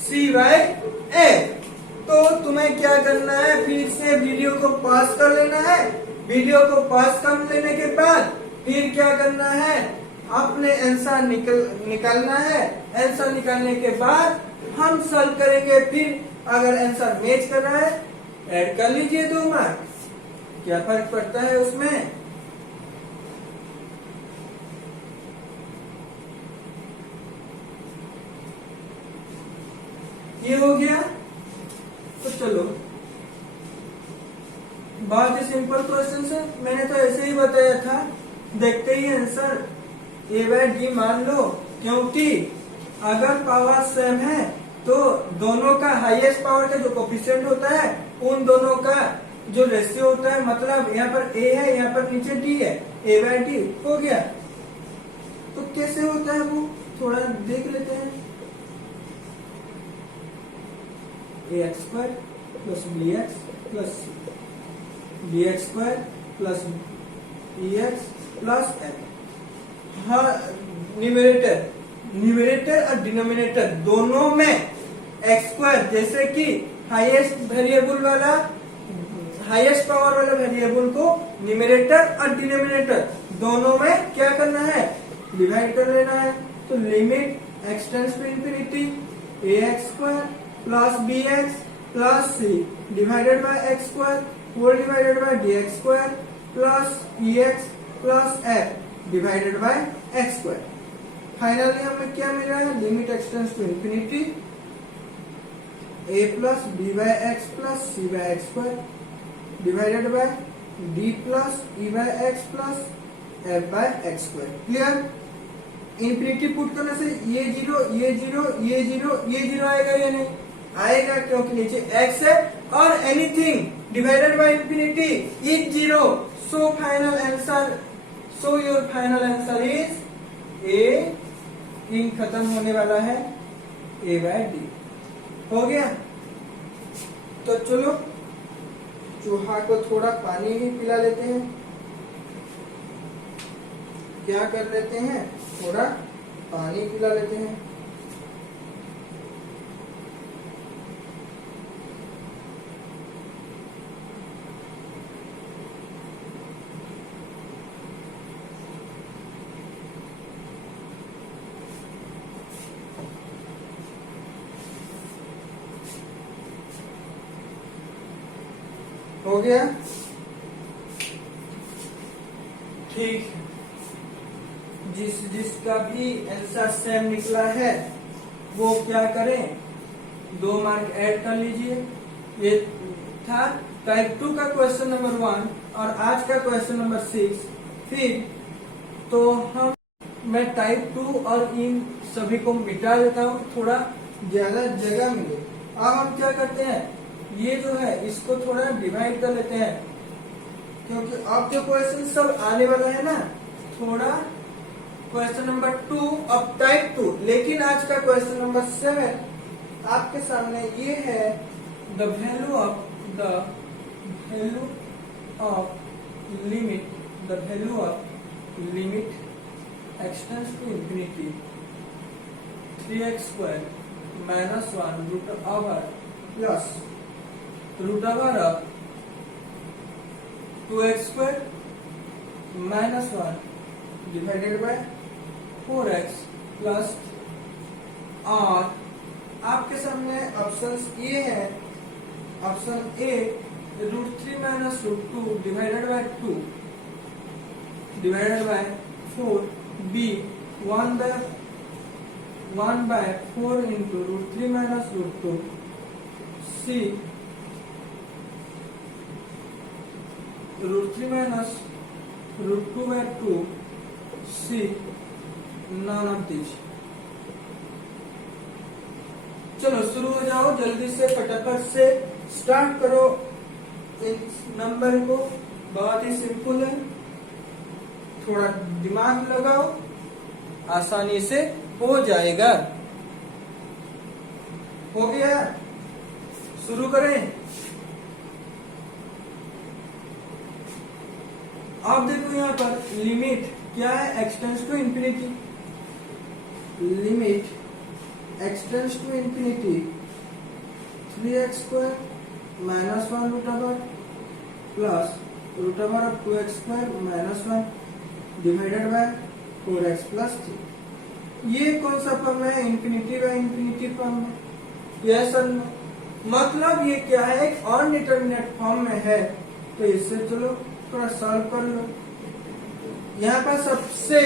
c by a। तो तुम्हें क्या करना है, फिर से video को पॉज कर लेना है। वीडियो को पॉज कर लेने के बाद फिर क्या करना है, अपने आंसर निकालना है। आंसर निकालने के बाद हम सॉल्व करेंगे। फिर अगर आंसर मैच कर रहा है ऐड कर लीजिए 2 मार्क, क्या फर्क पड़ता है उसमें। ये हो गया। तो चलो, बहुत ही सिंपल क्वेश्चन है, मैंने तो ऐसे ही बताया था। देखते ही आंसर ए बाय डी मान लो, क्योंकि अगर पावर सेम है तो दोनों का हाईएस्ट पावर का जो कोफिशिएंट होता है उन दोनों का जो रेशियो होता है, मतलब यहाँ पर ए है, यहाँ पर नीचे डी है, ए बाय डी हो गया। तो कैसे होता है वो थोड़ा देख लेते हैं। ax square plus bx plus c, bx square plus ex plus f। हाँ, न्यूमरेटर और डिनोमिनेटर दोनों में x स्क्वायर, जैसे कि हाईएस्ट पावर वाला वेरिएबल को न्यूमरेटर और डिनोमिनेटर दोनों में क्या करना है, डिवाइड कर लेना है। तो limit x tends to infinity ax square plus bx plus c divided by x square whole divided by dx square plus ex plus f divided by x square. Finally हमें क्या मिल रहा है, limit x tends to infinity a plus b by x plus c by x square divided by d plus e by x plus f by x square. Clear. Infinity put करने से ये zero ये zero ये zero ये zero आएगा या नहीं आएगा, क्योंकि नीचे x है और anything divided by infinity is zero. So final answer, so your final answer is A, इन खत्म होने वाला है a बाय डी। हो गया। तो चलो चूहा को थोड़ा पानी ही पिला लेते हैं। क्या कर लेते हैं, थोड़ा पानी पिला लेते हैं। हो गया, ठीक। जिसका भी आंसर सेम निकला है वो क्या करें, 2 मार्क ऐड कर लीजिए। ये था टाइप 2 का क्वेश्चन नंबर 1 और आज का क्वेश्चन नंबर 6। फिर तो मैं टाइप 2 और इन सभी को मिटा देता हूँ, थोड़ा ज्यादा जगह मिले। अब हम क्या करते हैं, ये जो है इसको थोड़ा डिवाइड कर लेते हैं, क्योंकि अब जो क्वेश्चन सब आने वाला है ना, थोड़ा क्वेश्चन नंबर 2 अब टाइप 2, लेकिन आज का क्वेश्चन नंबर 7 आपके सामने ये है, the value of limit x tends to infinity 3x square minus 1 root over plus root over of 2x square minus 1 divided by 4x plus, और आपके सामने ऑप्शंस ये है, option A √3 minus √2 divided by 2 divided by 4, b 1 by 4 into √3 minus √2, c √3 minus √2 by 2, c none of these। चलो शुरू हो जाओ, जल्दी से फटाफट से स्टार्ट करो इस नंबर को, बहुत ही सिंपल है, थोड़ा दिमाग लगाओ, आसानी से हो जाएगा। हो गया, शुरू करें। अब देखो यहाँ पर लिमिट क्या है, x tends to infinity, limit x tends to infinity 3x square minus 1 root over plus root over of 2x square minus 1 divided by 4x plus 3। ये कौन सा फॉर्म है, इंफिनिटी बाय इंफिनिटी फॉर्म है, यस और नो, मतलब ये क्या है, एक अनडिटरमिनेट फॉर्म में है। तो इससे चलो थोड़ा सॉल्व कर लो। यहाँ पर सबसे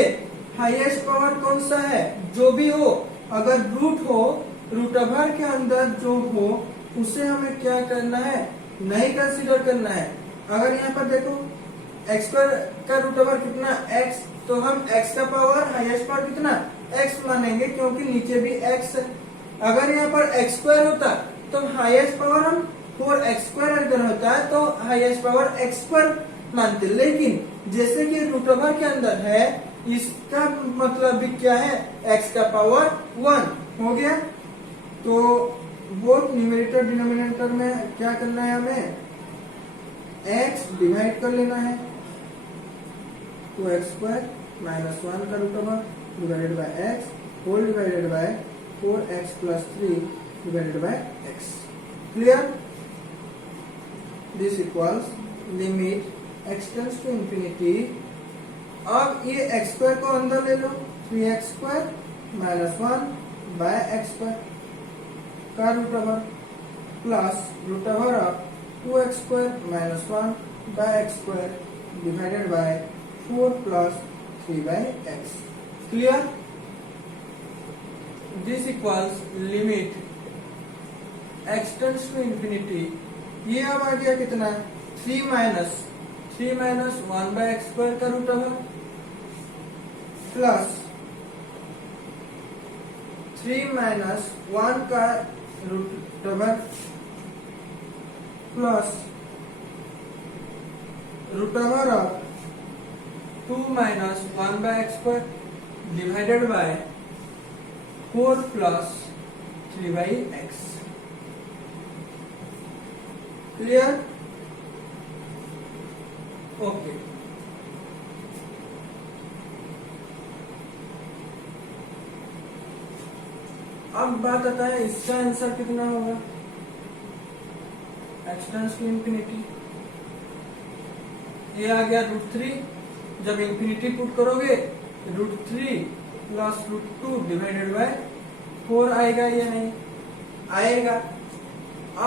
हाईएस्ट पावर कौन सा है, जो भी हो, अगर रूट हो, रूट ओवर के अंदर जो हो उसे हमें क्या करना है, नहीं कंसीडर करना है। अगर यहाँ पर देखो x स्क्वायर का रूट ओवर कितना x, तो हम x का पावर हाईएस्ट पावर कितना x मानेंगे, क्योंकि नीचे भी x है। अगर यहाँ पर x स्क्वायर होता तो हाईएस्ट पावर हम 4x स्क्वायर अगर होता है तो हाईएस्ट पावर x स्क्वायर मानते, लेकिन जैसे कि रूट ओवर के अंदर है, इसका मतलब भी क्या है, x का पावर 1 हो गया। तो वो न्यूमरेटर डिनोमिनेटर में क्या करना है, हमें x डिवाइड कर लेना है, 2x स्क्वायर माइनस 1 का root over divided by x whole divided by 4x plus 3 divided by x। Clear, this equals limit x tends to infinity. अब ये x स्क्वायर को अंदर ले लो, 3x square minus 1 by x square का root over plus root over of 2x square minus 1 by x square divided by 4 plus 3 by x। Clear, this equals limit x tends to infinity. ये अब आ गया कितना, 3 minus 1 by x square का root over plus 3 minus 1 का root over plus root over of 2 minus 1 by x square divided by 4 plus 3 by x। Clear, okay. अब बात आता है इसका आंसर कितना होगा, एक्सटेंड्स टू इंफिनिटी। ये आ गया √3, जब इंफिनिटी पुट करोगे √3 प्लस √2 डिवाइडेड बाय 4 आएगा या नहीं आएगा।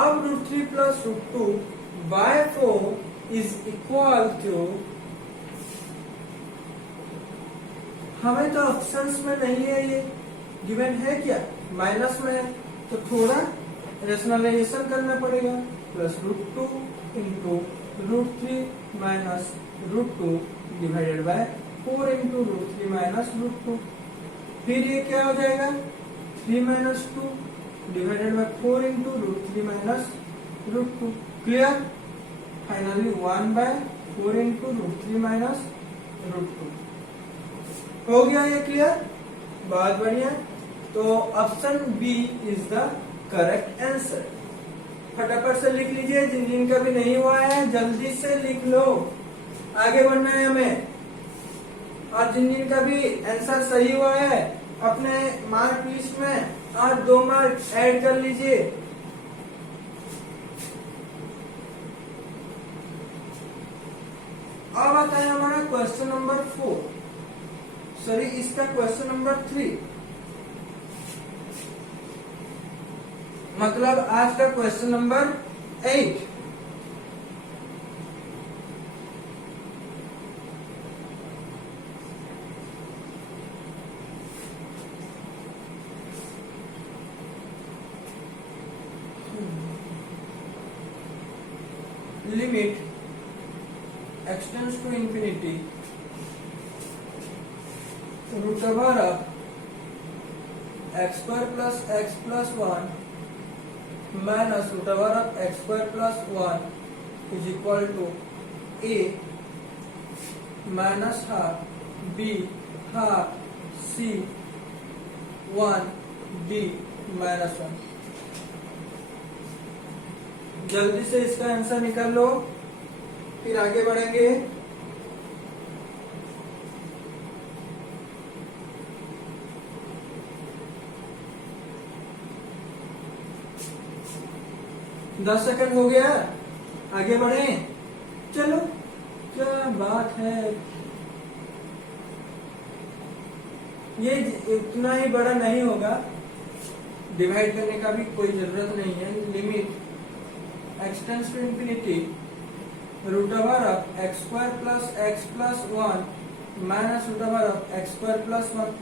अब √3 plus √2 by 4 is equal to, हमें तो ऑप्शंस में नहीं है, ये गिवन है क्या, माइनस में है, तो थोड़ा रेशनलाइजेशन करना पड़ेगा। Plus √2 into √3 minus √2 divided by 4 into √3 minus √2। फिर ये क्या हो जाएगा 3 minus 2 divided by 4 into √3 minus √2 clear. Finally 1/4 into √3 minus √2 हो गया ये क्लियर, बहुत बढ़िया। तो option B is the correct answer. फटाफट से लिख लीजिए, जिन जिन का भी नहीं हुआ है जल्दी से लिख लो, आगे बढ़ना है हमें। और जिन जिन का भी आंसर सही हुआ है अपने मार्क लिस्ट में और 2 मार्क ऐड कर लीजिए। अब आता है हमारा क्वेश्चन नंबर 4, सॉरी इसका क्वेश्चन नंबर 3, मतलब आज का question number 8। Limit x tends to infinity root over of x square plus x plus 1 minus root over of x square plus 1 is equal to a minus half b half c 1 d minus 1। जल्दी से इसका answer निकाल लो, फिर आगे बढ़ेंगे। दस second हो गया, आगे बढ़े। चलो क्या बात है, ये इतना ही बड़ा नहीं होगा, डिवाइड करने का भी कोई जरूरत नहीं है। Limit x tends to infinity root over of x square plus x plus 1 minus root over of x square plus 1।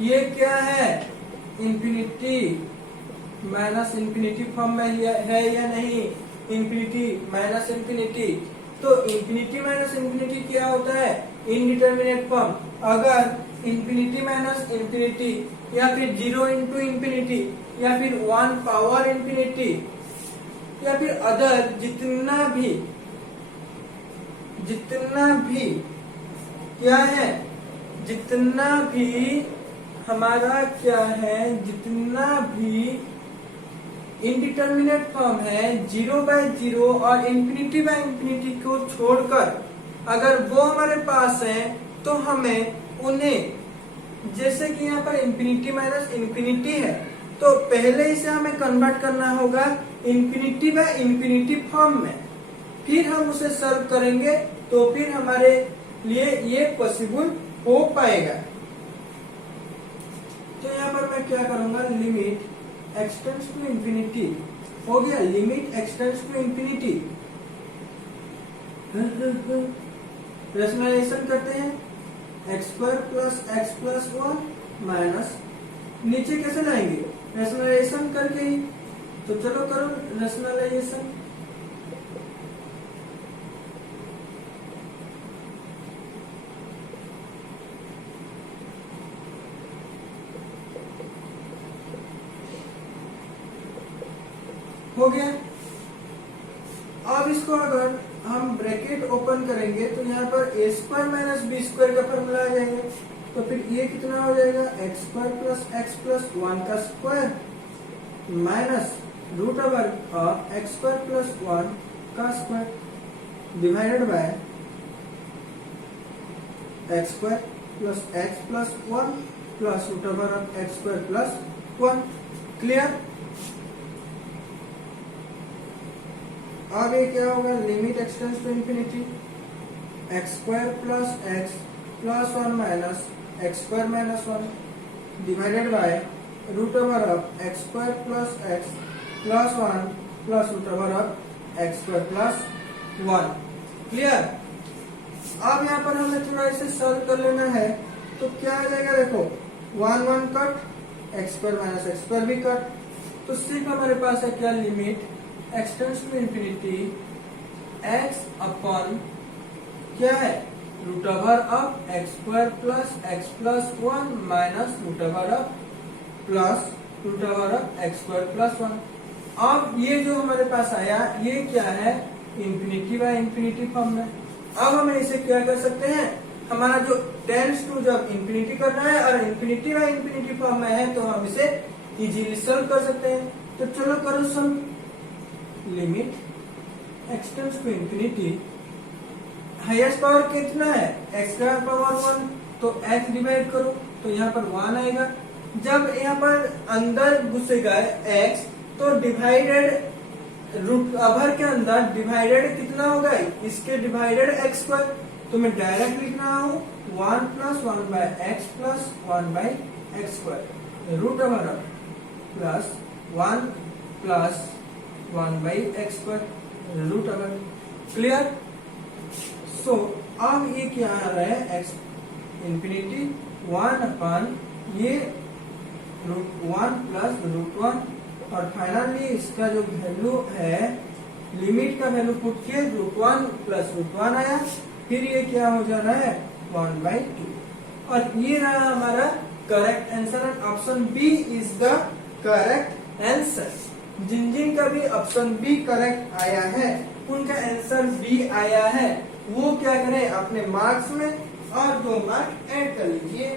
ये क्या है, इंफिनिटी माइनस इंफिनिटी फॉर्म में है या नहीं, इंफिनिटी माइनस इंफिनिटी। तो इंफिनिटी माइनस इंफिनिटी क्या होता है, इनडिटर्मिनेट फॉर्म। अगर इंफिनिटी माइनस इंफिनिटी या फिर 0 इंटू इंफिनिटी या फिर 1 पावर इंफिनिटी या फिर अदर जितना भी क्या है, जितना भी हमारा क्या है, जितना भी इनडिटर्मिनेट फॉर्म है 0/0 और इंफिनिटी बाय इंफिनिटी को छोड़कर अगर वो हमारे पास है तो हमें उन्हें, जैसे कि यहाँ पर इंफिनिटी माइनस इंफिनिटी है तो पहले इसे हमें कन्वर्ट करना होगा इंफिनिटी बाय इंफिनिटी फॉर्म में, फिर हम उसे सॉल्व करेंगे तो फिर हमारे लिए ये पॉसिबल हो पाएगा। तो यहाँ पर मैं क्या करूंगा, limit x tends to infinity हो गया, limit x tends to infinity. Rationalization करते हैं, x square plus x plus 1 minus, नीचे कैसे लाएंगे, रेशनलाइजेशन करके ही। तो चलो करो रेशनलाइजेशन। हो गया। अब इसको अगर हम ब्रैकेट ओपन करेंगे तो यहाँ पर a square minus B square का फॉर्मूला आ जाएगा। तो फिर ये कितना हो जाएगा, x square plus x plus 1 का square minus root over of x square plus 1 का square divided by x square plus x plus 1 plus root over of x square plus 1। Clear. अब ये क्या होगा, limit x tends to infinity x square plus x plus 1 minus x square minus 1 divided by root over of x square plus x plus 1 plus root over of x square plus 1। Clear. अब यहाँ पर हमें थोड़ा इसे solve कर लेना है तो क्या आ जाएगा, देखो 1 1 cut, x square minus x square भी कट, तो सिर्फ हमारे पास है क्या, limit x tends to infinity x upon क्या है root over of x square plus x plus 1 minus root over of plus root over of x square plus 1। अब ये जो हमारे पास आया ये क्या है, इंफिनिटी बाय इंफिनिटी फॉर्म में। अब हम इसे क्या कर सकते हैं, हमारा जो टेंड्स टू जब इंफिनिटी करना है और इंफिनिटी बाय इंफिनिटी फॉर्म में है तो हम इसे इजीली सॉल्व कर सकते हैं। तो चलो करो solve. Limit x tends to infinity, highest power कितना है एक्स का पावर 1, तो एक्स डिवाइड करो तो यहाँ पर 1 आएगा। जब यहाँ पर अंदर घुसेगा एक्स तो डिवाइडेड रूट ओवर के अंदर डिवाइडेड कितना होगा, इसके डिवाइडेड एक्स स्क्वायर। तो मैं डायरेक्ट लिख रहा हूँ 1 plus 1 by x plus 1 by x square root over plus 1 plus 1 by x square root over. Clear. So अब ये क्या आ रहा है, एक्स इंफिनिटी 1 अपन ये रूट 1 प्लस रूट 1 और फाइनली इसका जो वैल्यू है लिमिट का वैल्यू पुट किए रूट 1 प्लस रूट 1 आया। फिर ये क्या हो जाना है 1/2 और ये रहा हमारा correct answer and option B is the correct answer. जिन जिन का भी ऑप्शन बी करेक्ट आया है उनका आंसर बी आया है, वो क्या करें अपने मार्क्स में और 2 मार्क ऐड कर लीजिए।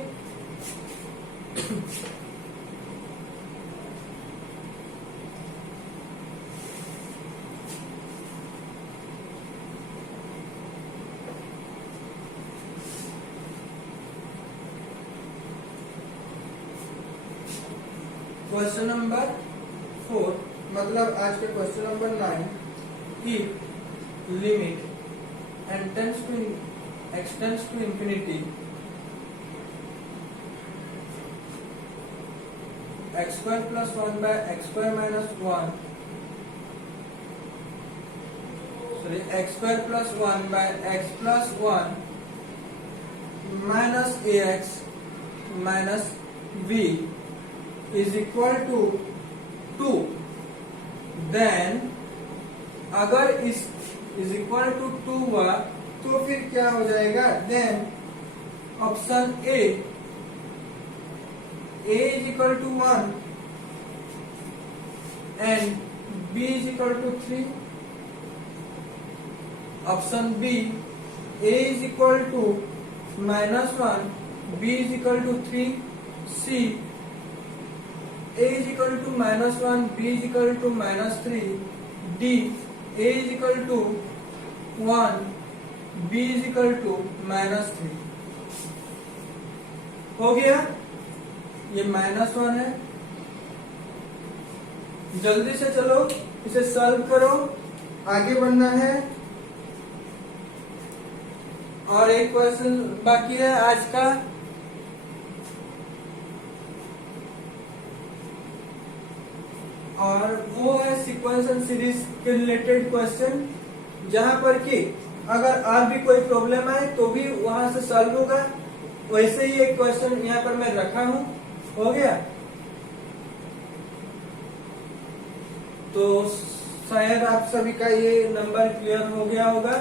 क्वेश्चन नंबर 4 मतलब आज के question number 9, if limit n tends to x tends to infinity x square plus 1 by x square minus 1 sorry x square plus 1 by x plus 1 minus A x minus B is equal to 2, then अगर इस is equal to 2 हुआ तो फिर क्या हो जाएगा, then option A is equal to 1 and B is equal to 3, option B A is equal to -1, B is equal to 3, C a is equal to -1, b is equal to -3, d a is equal to 1, b is equal to -3। हो गया, ये -1 है। जल्दी से चलो इसे solve करो, आगे बढ़ना है। और एक क्वेश्चन बाकी है आज का, और वो है सीक्वेंस एंड सीरीज के रिलेटेड क्वेश्चन, जहां पर कि अगर और भी कोई प्रॉब्लम आए तो भी वहां से सॉल्व होगा। वैसे ही एक क्वेश्चन यहाँ पर मैं रखा हूं। हो गया, तो शायद आप सभी का ये नंबर क्लियर हो गया होगा।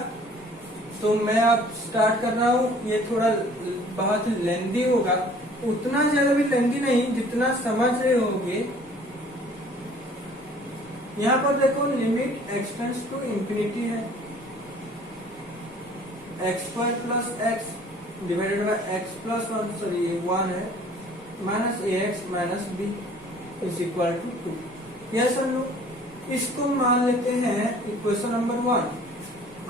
तो मैं अब स्टार्ट कर रहा हूँ। ये थोड़ा बहुत लेंदी होगा, उतना ज्यादा भी लेंदी नहीं, जितना समझ रहे होगे। यहाँ पर देखो limit x tends to infinity है, x square plus x divided by x plus 1 sorry 1 है minus A x minus B is equal to 2। Yes और नो, इसको मान लेते हैं इक्वेशन नंबर 1।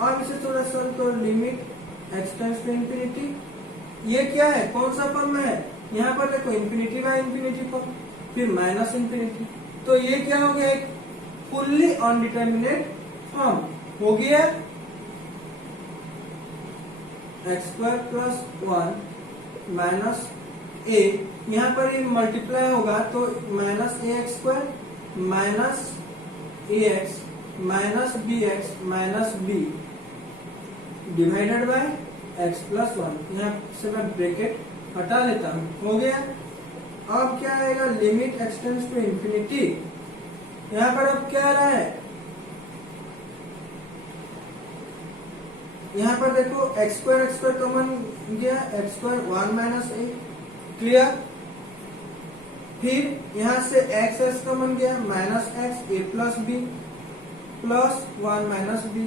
अब इसे थोड़ा सॉल्व करो। Limit x tends to infinity, ये क्या है, कौन सा फॉर्म में है, यहाँ पर देखो इंफिनिटी बाय इंफिनिटी फॉर्म, फिर माइनस इंफिनिटी, तो ये क्या हो गया, एक फुल्ली अनडिटरमिनेट फॉर्म हो गया। X square plus 1 minus A, यहाँ पर ये मल्टीप्लाई होगा तो minus A x square minus A x minus B x minus B divided by x plus 1। यहाँ से मैं ब्रैकेट हटा लेता हूँ। हो गया। अब क्या आएगा, limit x tends to infinity, यहाँ पर अब क्या आ रहा है, यहाँ पर देखो एक्स स्क्वायर कॉमन गया, x square 1 minus a, clear. फिर यहाँ से एक्स कॉमन गया, minus x a plus B plus 1 minus B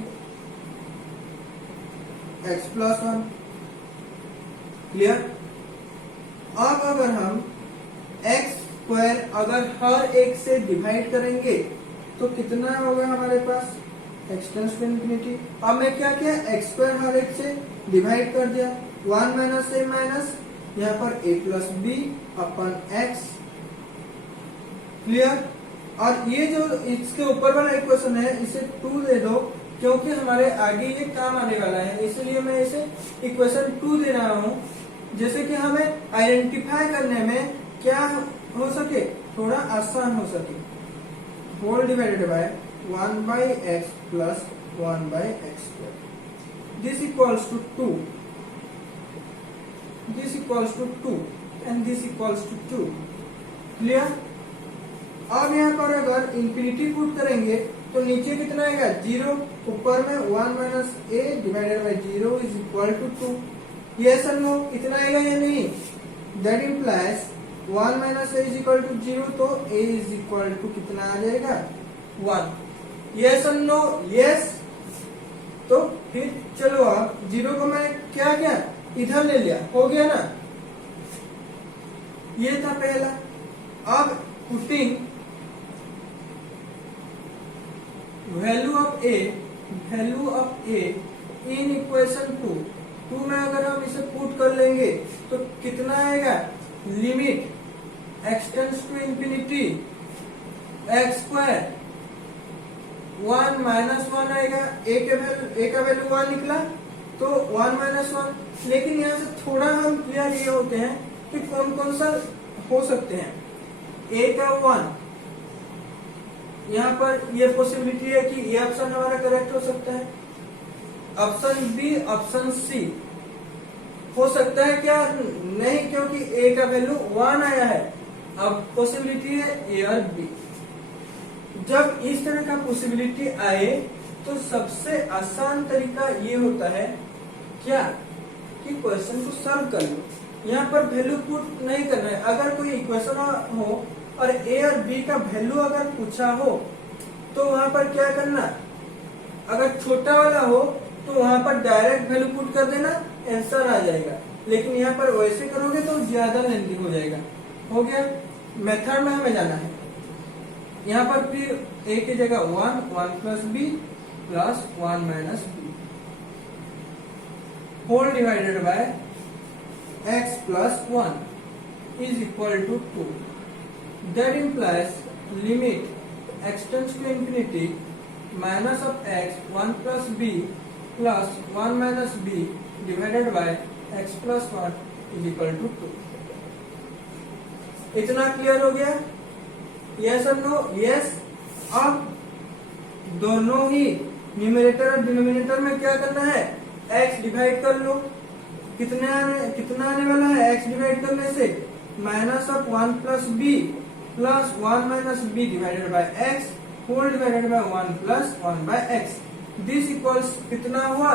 x plus 1, clear. अब अगर हम एक्स स्क्वायर अगर हर एक से डिवाइड करेंगे तो कितना होगा हमारे पास, एक्स टेंड्स टू इंफिनिटी। अब मैं क्या किया, एक्स स्क्वायर हर एक से डिवाइड कर दिया, 1 माइनस ए माइनस यहाँ पर ए प्लस बी अपन एक्स, क्लियर। और ये जो इसके ऊपर वाला इक्वेशन है इसे 2 दे दो, क्योंकि हमारे आगे ये काम आने वाला है, इसलिए मैं इसे इक्वेशन 2 दे रहा हूँ, जैसे कि हमें आइडेंटिफाई करने में क्या हो सके, थोड़ा आसान हो सके। Whole divided by 1 by x plus 1 by x square, this equals to 2, this equals to 2 and this equals to 2, clear. अब यहाँ पर अगर इंफिनिटी पुट करेंगे तो नीचे कितना आएगा, 0, ऊपर में 1 minus A divided by 0 is equal to 2। Yes और नो, इतना आएगा या नहीं, that implies 1 minus A is equal to 0, तो ए इज इक्वल टू कितना आ जाएगा, 1। यस और नो, यस। तो फिर चलो अब 0 को मैं क्या किया, इधर ले लिया, हो गया ना, ये था पहला। अब putting value of A in equation 2 में अगर हम इसे पुट कर लेंगे तो कितना आएगा, limit x tends to infinity x square 1 minus 1 आएगा, ए का वैल्यू 1 निकला तो 1 माइनस 1। लेकिन यहाँ से थोड़ा हम क्लियर ये होते हैं कि कौन कौन सा हो सकते हैं। ए का 1, यहाँ पर ये पॉसिबिलिटी है कि ये ऑप्शन हमारा करेक्ट हो सकता है, ऑप्शन बी, ऑप्शन सी हो सकता है क्या, नहीं, क्योंकि ए का वैल्यू 1 आया है। अब पॉसिबिलिटी है ए और बी। जब इस तरह का पॉसिबिलिटी आए तो सबसे आसान तरीका ये होता है क्या, कि क्वेश्चन को सॉल्व कर लो। यहाँ पर वैल्यू पुट नहीं करना है। अगर कोई इक्वेशन हो और ए और बी का वैल्यू अगर पूछा हो तो वहां पर क्या करना, अगर छोटा वाला हो तो वहां पर डायरेक्ट वैल्यू पुट कर देना, आंसर आ जाएगा। लेकिन यहाँ पर वैसे करोगे तो ज्यादा लेंथी हो जाएगा। हो गया, मेथड में हमें जाना है। यहाँ पर फिर ए की जगह 1 plus B plus 1 minus B whole divided by x plus 1 is equal to 2। That implies limit x tends to infinity minus of x 1 plus b plus 1 minus b divided by x plus 1 is equal to 2। इतना clear हो गया, yes और no, yes. अब दोनों ही numerator और denominator में क्या करना है, x डिवाइड कर लो। कितना आने वाला है x डिवाइड करने से, minus of 1 plus B plus 1 minus B divided by x whole divided by 1 plus 1 by x, this equals कितना हुआ,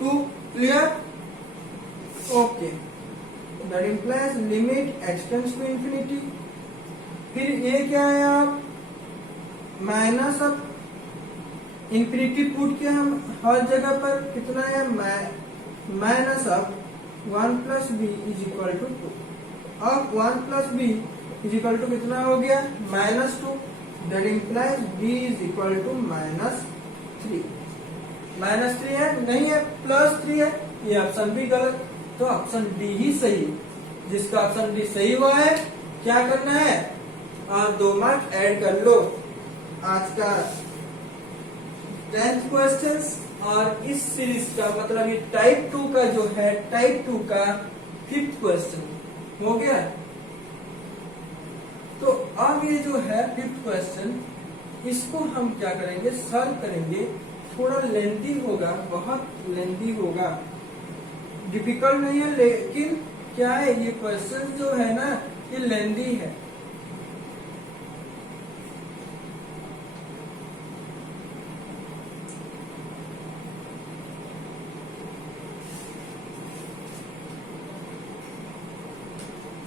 2, clear. Okay, that implies limit x tends to infinity. फिर ये क्या है, आप माइनस ऑफ इंफिनिटी पुट किया हम हर जगह पर, कितना है, minus of 1 plus B is equal to 2। अब 1 plus B is equal to कितना हो गया, -2। That implies b is equal to -3। -3 है, नहीं है, +3 है। ये ऑप्शन भी गलत, तो ऑप्शन डी ही सही। जिसका ऑप्शन डी सही हुआ है, क्या करना है, 2 मार्क ऐड कर लो। आज का 10th क्वेश्चन और इस सीरीज का मतलब ये टाइप 2 का जो है, टाइप 2 का 5th क्वेश्चन हो गया। तो अब ये जो है 5th क्वेश्चन, इसको हम क्या करेंगे, सॉल्व करेंगे। थोड़ा लेंथी होगा, बहुत लेंथी होगा, डिफिकल्ट नहीं है, लेकिन क्या है, ये क्वेश्चन जो है ना, ये लेंथी है।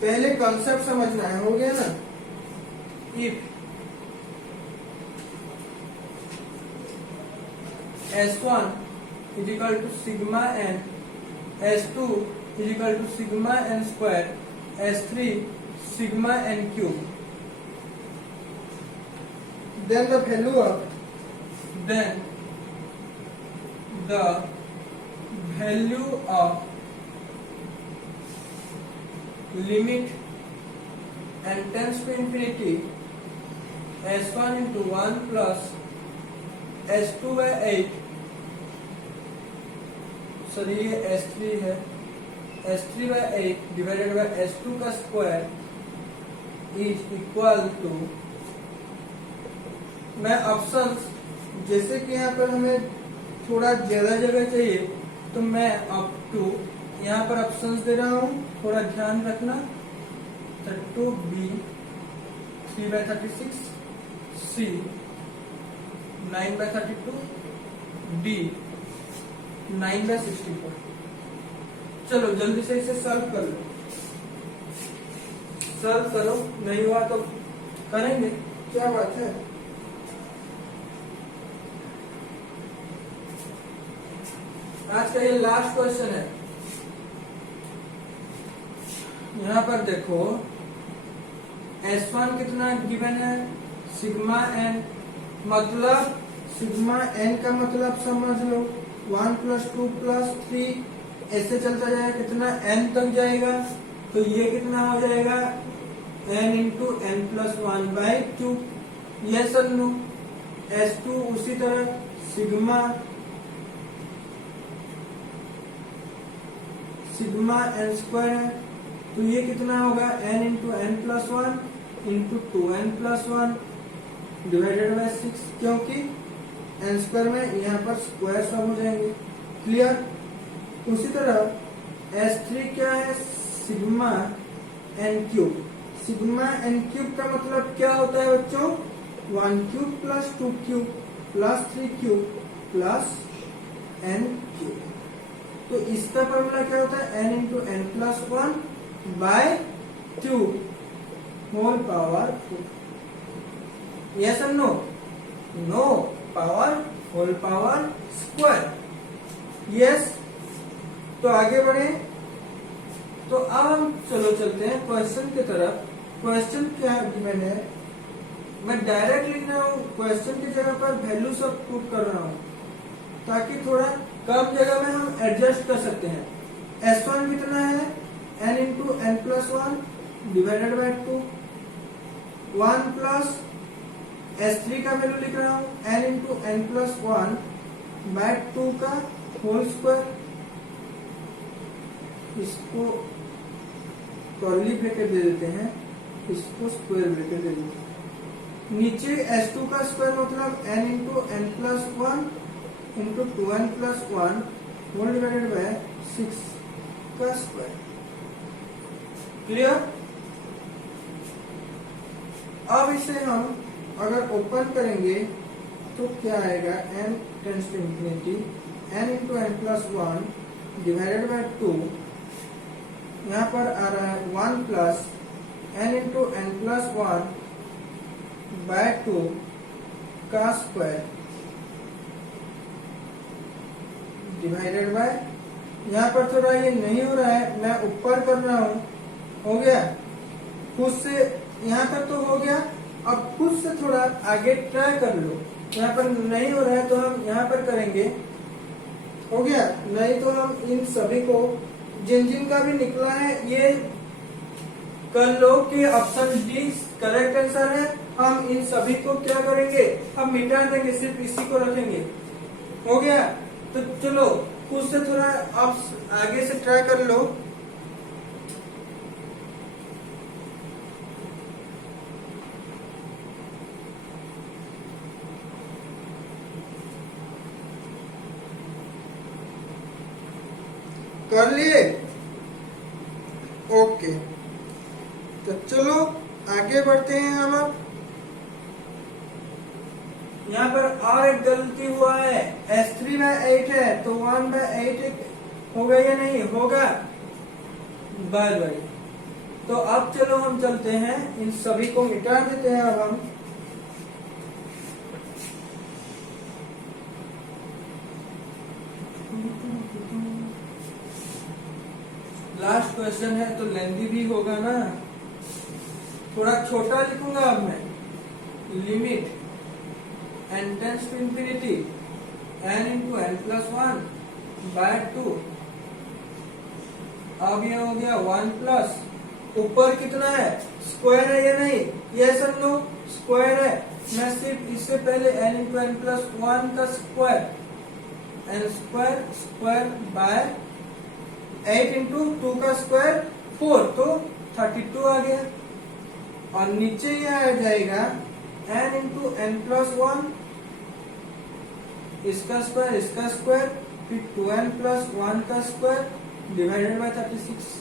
पहले कॉन्सेप्ट समझना है, हो गया ना। If S1 is equal to sigma n, S2 is equal to sigma n square, S3 sigma n cube, then the value of limit n tends to infinity S1 into 1 plus S2 by 8, sorry ये S3 है, S3 by 8 divided by S2 का square is equal to, मैं options, जैसे कि यहाँ पर हमें थोड़ा ज्यादा जगह चाहिए तो मैं अप टू यहाँ पर ऑप्शंस दे रहा हूँ, थोड़ा ध्यान रखना। 32B 3/36, C 9/32, D 9/64। चलो जल्दी से इसे सॉल्व कर लो, सॉल्व करो, नहीं हुआ तो करेंगे, क्या बात है। आज का ये लास्ट क्वेश्चन है। यहाँ पर देखो S1 कितना गिवन है, सिग्मा n, मतलब सिग्मा n का मतलब समझ लो 1 + 2 + 3 ऐसे चलता जाएगा, कितना n तक जाएगा, तो ये कितना हो जाएगा n × n + 1/2, यस और नो। S2 उसी तरह सिग्मा n स्क्वायर है, तो ये कितना होगा n × n + 1 × 2n + 1 divided by 6, क्योंकि n स्क्वायर में यहाँ पर स्क्वायर सब हो जाएंगे। क्लियर। उसी तरह S3 क्या है, सिग्मा n³ सिग्मा n³ का मतलब क्या होता है बच्चों, 1³ + 2³ + 3³ + n³। तो इसका फॉर्मूला क्या होता है, n × n + 1/2 whole power 4, yes और no, no power whole power square, yes. तो आगे बढ़े, तो अब हम चलो चलते हैं क्वेश्चन की तरफ। क्वेश्चन क्या गिवन है, मैं डायरेक्ट लिख रहा हूँ, क्वेश्चन की जगह पर वैल्यू सब पुट कर रहा हूँ ताकि थोड़ा कम जगह में हम एडजस्ट कर सकते हैं। S1 कितना है, n × n + 1 divided by 2, 1 plus S3 का वैल्यू लिख रहा हूँ n × n + 1/2 का होल स्क्वायर, इसको कर्ली ब्रैकेट दे देते हैं, इसको स्क्वायर ब्रैकेट दे देते हैं। नीचे S2 का स्क्वायर मतलब n × n + 1 × 2n + 1 whole divided bye 6 का स्क्वायर। क्लियर। अब इसे हम अगर ओपन करेंगे तो क्या आएगा, n tends to infinity n × n + 1 divided by 2, यहाँ पर आ रहा है 1 प्लस n × n + 1/2 का स्क्वायर डिवाइडेड बाय, यहाँ पर थोड़ा ये नहीं हो रहा है, मैं ऊपर कर रहा हूँ, हो गया खुद से, यहाँ तक तो हो गया। अब खुद से थोड़ा आगे ट्राई कर लो, यहाँ पर नहीं हो रहा है तो हम यहाँ पर करेंगे, हो गया। नहीं तो हम इन सभी को, जिन जिन का भी निकला है ये कर लो कि ऑप्शन डी करेक्ट आंसर है। हम इन सभी को क्या करेंगे, हम मिटा देंगे, सिर्फ इसी को रखेंगे, हो गया। तो चलो खुद से थोड़ा आप आगे से ट्राई कर लो। कर लिए, ओके। तो चलो आगे बढ़ते हैं हम। अब यहाँ पर और एक गलती हुआ है, S3/8 है तो 1/8 होगा या नहीं होगा, बाय बाय। तो अब चलो हम चलते हैं, इन सभी को मिटा देते हैं। अब हम लास्ट क्वेश्चन है तो लेंथी भी होगा ना, थोड़ा छोटा लिखूंगा अब मैं। Limit n tends to infinity n into n plus one by 2। अब ये हो गया 1 प्लस, ऊपर कितना है, स्क्वायर है या नहीं, ये समझो स्क्वायर है। मैं सिर्फ इससे पहले n into n plus one का square, n square square by 8 into 2 का स्क्वायर 4, तो 32 आ गया। और नीचे ये आ जाएगा n into n plus one, इसका स्क्वायर, फिर 2n प्लस वन का स्क्वायर डिवाइडेड बाय 36।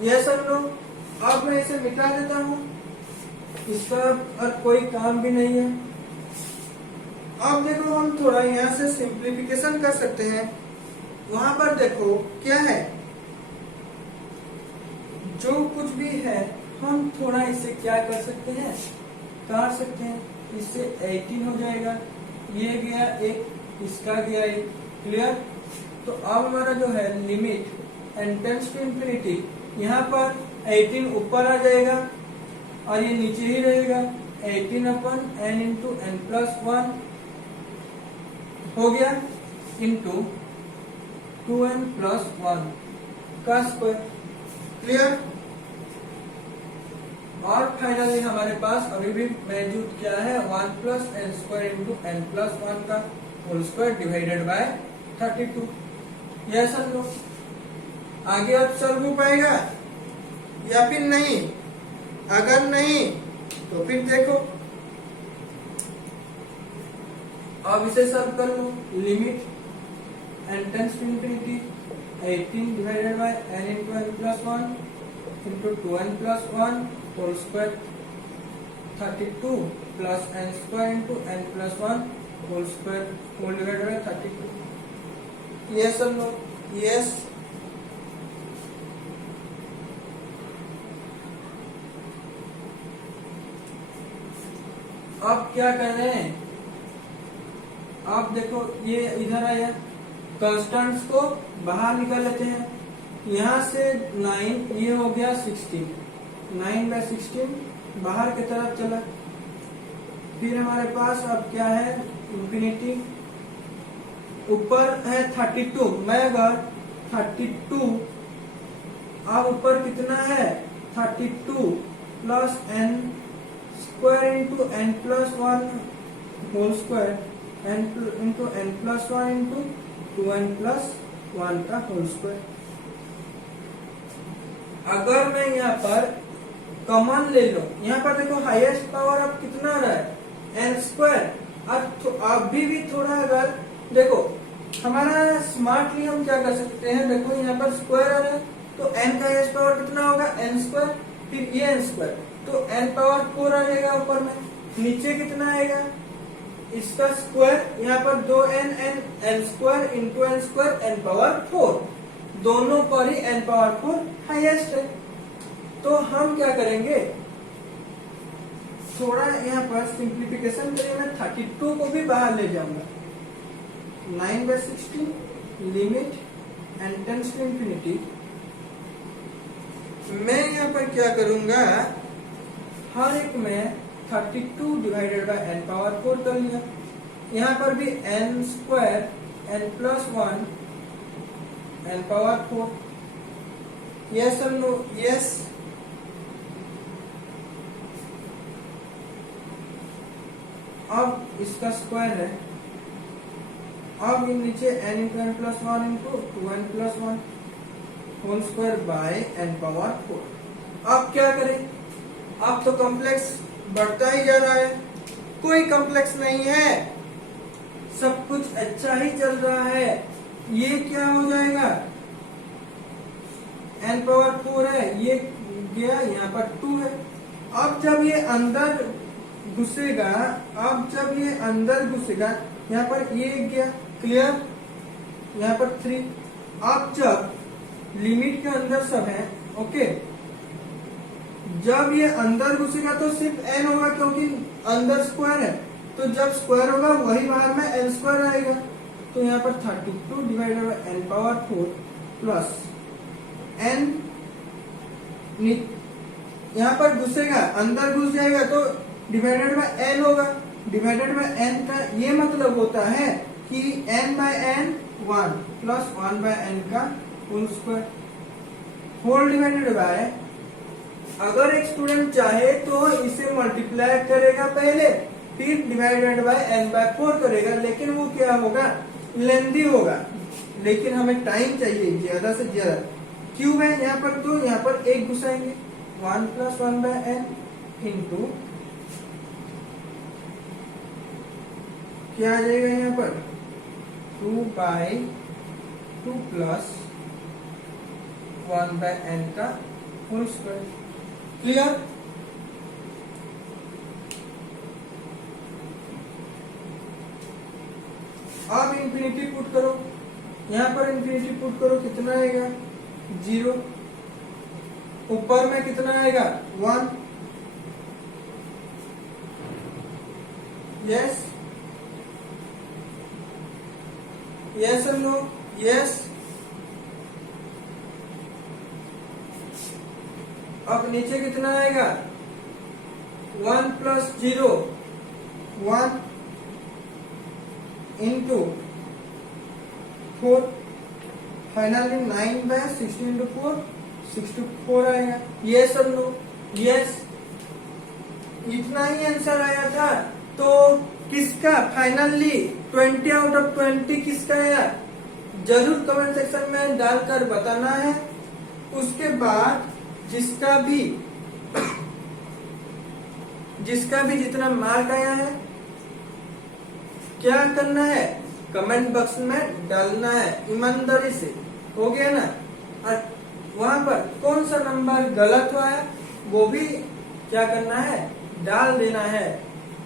ये सब लोग, अब मैं इसे मिटा देता हूं, इसका और कोई काम भी नहीं है। अब देखो हम थोड़ा यहाँ से सिंप्लीफिकेशन कर सकते हैं। वहां पर देखो क्या है, जो कुछ भी है हम थोड़ा इसे क्या कर सकते हैं, काट सकते हैं। इससे 18 हो जाएगा, ये गया एक, इसका गया एक, क्लियर। तो अब हमारा जो है limit n tends to infinity, यहाँ पर 18 ऊपर आ जाएगा और ये नीचे ही रहेगा। 18 अपन n into n plus one हो गया, इंटू 2n प्लस वन का स्क्वायर, क्लियर। और फाइनली हमारे पास अभी भी मौजूद क्या है, 1 plus n square into n plus one का होल स्क्वायर डिवाइडेड बाय 32। यह समझो, आगे अब सॉल्व हो पाएगा या फिर नहीं। अगर नहीं तो फिर देखो, अब इसे सॉल्व कर लो। Limit n tends to infinity 18 divided by n into n plus one into 2n plus one whole square 32 plus n square into n plus one whole square whole divided by 32। ये सब लो, yes. अब क्या कर रहे हैं, आप देखो ये इधर आया, कांस्टेंट्स को बाहर निकाल लेते हैं। यहाँ से 9, ये हो गया 16, 9 बाय 16 बाहर की तरफ चला। फिर हमारे पास अब क्या है, इंफिनिटी, ऊपर है 32। मैं अगर 32, अब ऊपर कितना है 32 plus n square into n plus one whole square, n into n plus one into 2n plus one का होल स्क्वायर। अगर मैं यहाँ पर कॉमन ले लो, यहाँ पर देखो हाईएस्ट पावर अब कितना आ रहा है, एन स्क्वायर। अब अभी भी थोड़ा अगर देखो, हमारा स्मार्टली हम क्या कर सकते हैं, देखो यहाँ पर स्क्वायर आ रहा है तो n का हाईएस्ट पावर कितना होगा, n स्क्वायर, फिर ये n स्क्वायर, तो n पावर 4 आ जाएगा ऊपर में। नीचे कितना आएगा, इसका स्क्वायर, यहाँ पर 2n n square into n square n power 4, दोनों पर ही n पावर 4 हाईएस्ट है। तो हम क्या करेंगे, थोड़ा यहाँ पर सिंप्लीफिकेशन करेंगे। मैं 32 को भी बाहर ले जाऊंगा। 9 by 16 limit n tends to infinity. मैं यहाँ पर क्या करूंगा, हर एक में 32 डिवाइडेड बाय n पावर 4 कर लिया। यहाँ पर भी n square n plus one n power 4। Yes और नो, यस। अब इसका स्क्वायर है, अब नीचे n into n plus one into 2n plus one whole square by n power 4। अब क्या करें, अब तो कॉम्प्लेक्स बढ़ता ही जा रहा है, कोई कॉम्प्लेक्स नहीं है, सब कुछ अच्छा ही चल रहा है। ये क्या हो जाएगा, n पावर 4 है, ये गया, यहाँ पर 2 है। अब जब ये अंदर घुसेगा, अब जब ये अंदर घुसेगा, यहाँ पर ये गया, क्लियर, यहाँ पर 3। अब जब लिमिट के अंदर सब है ओके, जब ये अंदर घुसेगा तो सिर्फ n होगा क्योंकि अंदर स्क्वायर है, तो जब स्क्वायर होगा वही बाहर में n स्क्वायर आएगा। तो यहाँ पर 32 divided by n power 4 plus n, यहाँ पर घुसेगा अंदर घुस जाएगा तो डिवाइडेड बाई n होगा। डिवाइडेड बाई n का ये मतलब होता है कि n by n 1 plus 1 by n का whole square, whole divided by, अगर एक स्टूडेंट चाहे तो इसे मल्टीप्लाई करेगा पहले, फिर डिवाइडेड बाय n बाय 4 करेगा, लेकिन वो क्या होगा, लेंथी होगा, लेकिन हमें टाइम चाहिए ज्यादा से ज्यादा। क्यूब है यहाँ पर, तो यहाँ पर एक घुसाएंगे, 1 प्लस 1 बाय n इंटू क्या आ जाएगा यहाँ पर 2 बाय 2 प्लस 1 बाय n का होल स्क्वायर। क्लियर? अब इंफिनिटी पुट करो, यहाँ पर इंफिनिटी पुट करो, कितना आएगा 0, ऊपर में कितना आएगा 1, यस यस और नो, यस। अब नीचे कितना आएगा 1 plus 0 1 into 4, finally 9 by 16 into 4 64 आएगा। यस और नो, यस। इतना ही आंसर आया था, तो किसका फाइनली 20 आउट ऑफ 20 किसका आया, जरूर कमेंट सेक्शन में डालकर बताना है। उसके बाद जिसका भी जितना मार्क आया है क्या करना है, कमेंट बॉक्स में डालना है ईमानदारी से, हो गया ना। और वहां पर कौन सा नंबर गलत हुआ है वो भी क्या करना है, डाल देना है।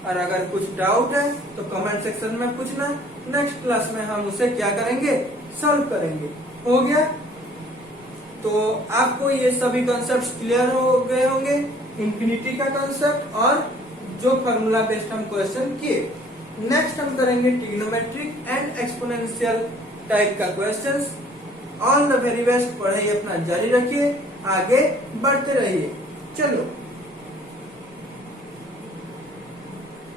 और अगर कुछ डाउट है तो कमेंट सेक्शन में पूछना, नेक्स्ट क्लास में हम उसे क्या करेंगे, सॉल्व करेंगे। हो गया? तो आपको ये सभी कॉन्सेप्ट्स क्लियर हो गए होंगे, इंफिनिटी का कॉन्सेप्ट और जो फॉर्मूला बेस्ड हम क्वेश्चन किए। नेक्स्ट हम करेंगे ट्रिग्नोमेट्रिक एंड एक्सपोनेंशियल टाइप का questions. All the very best, पढ़ाई अपना जारी रखिए, आगे बढ़ते रहिए। चलो।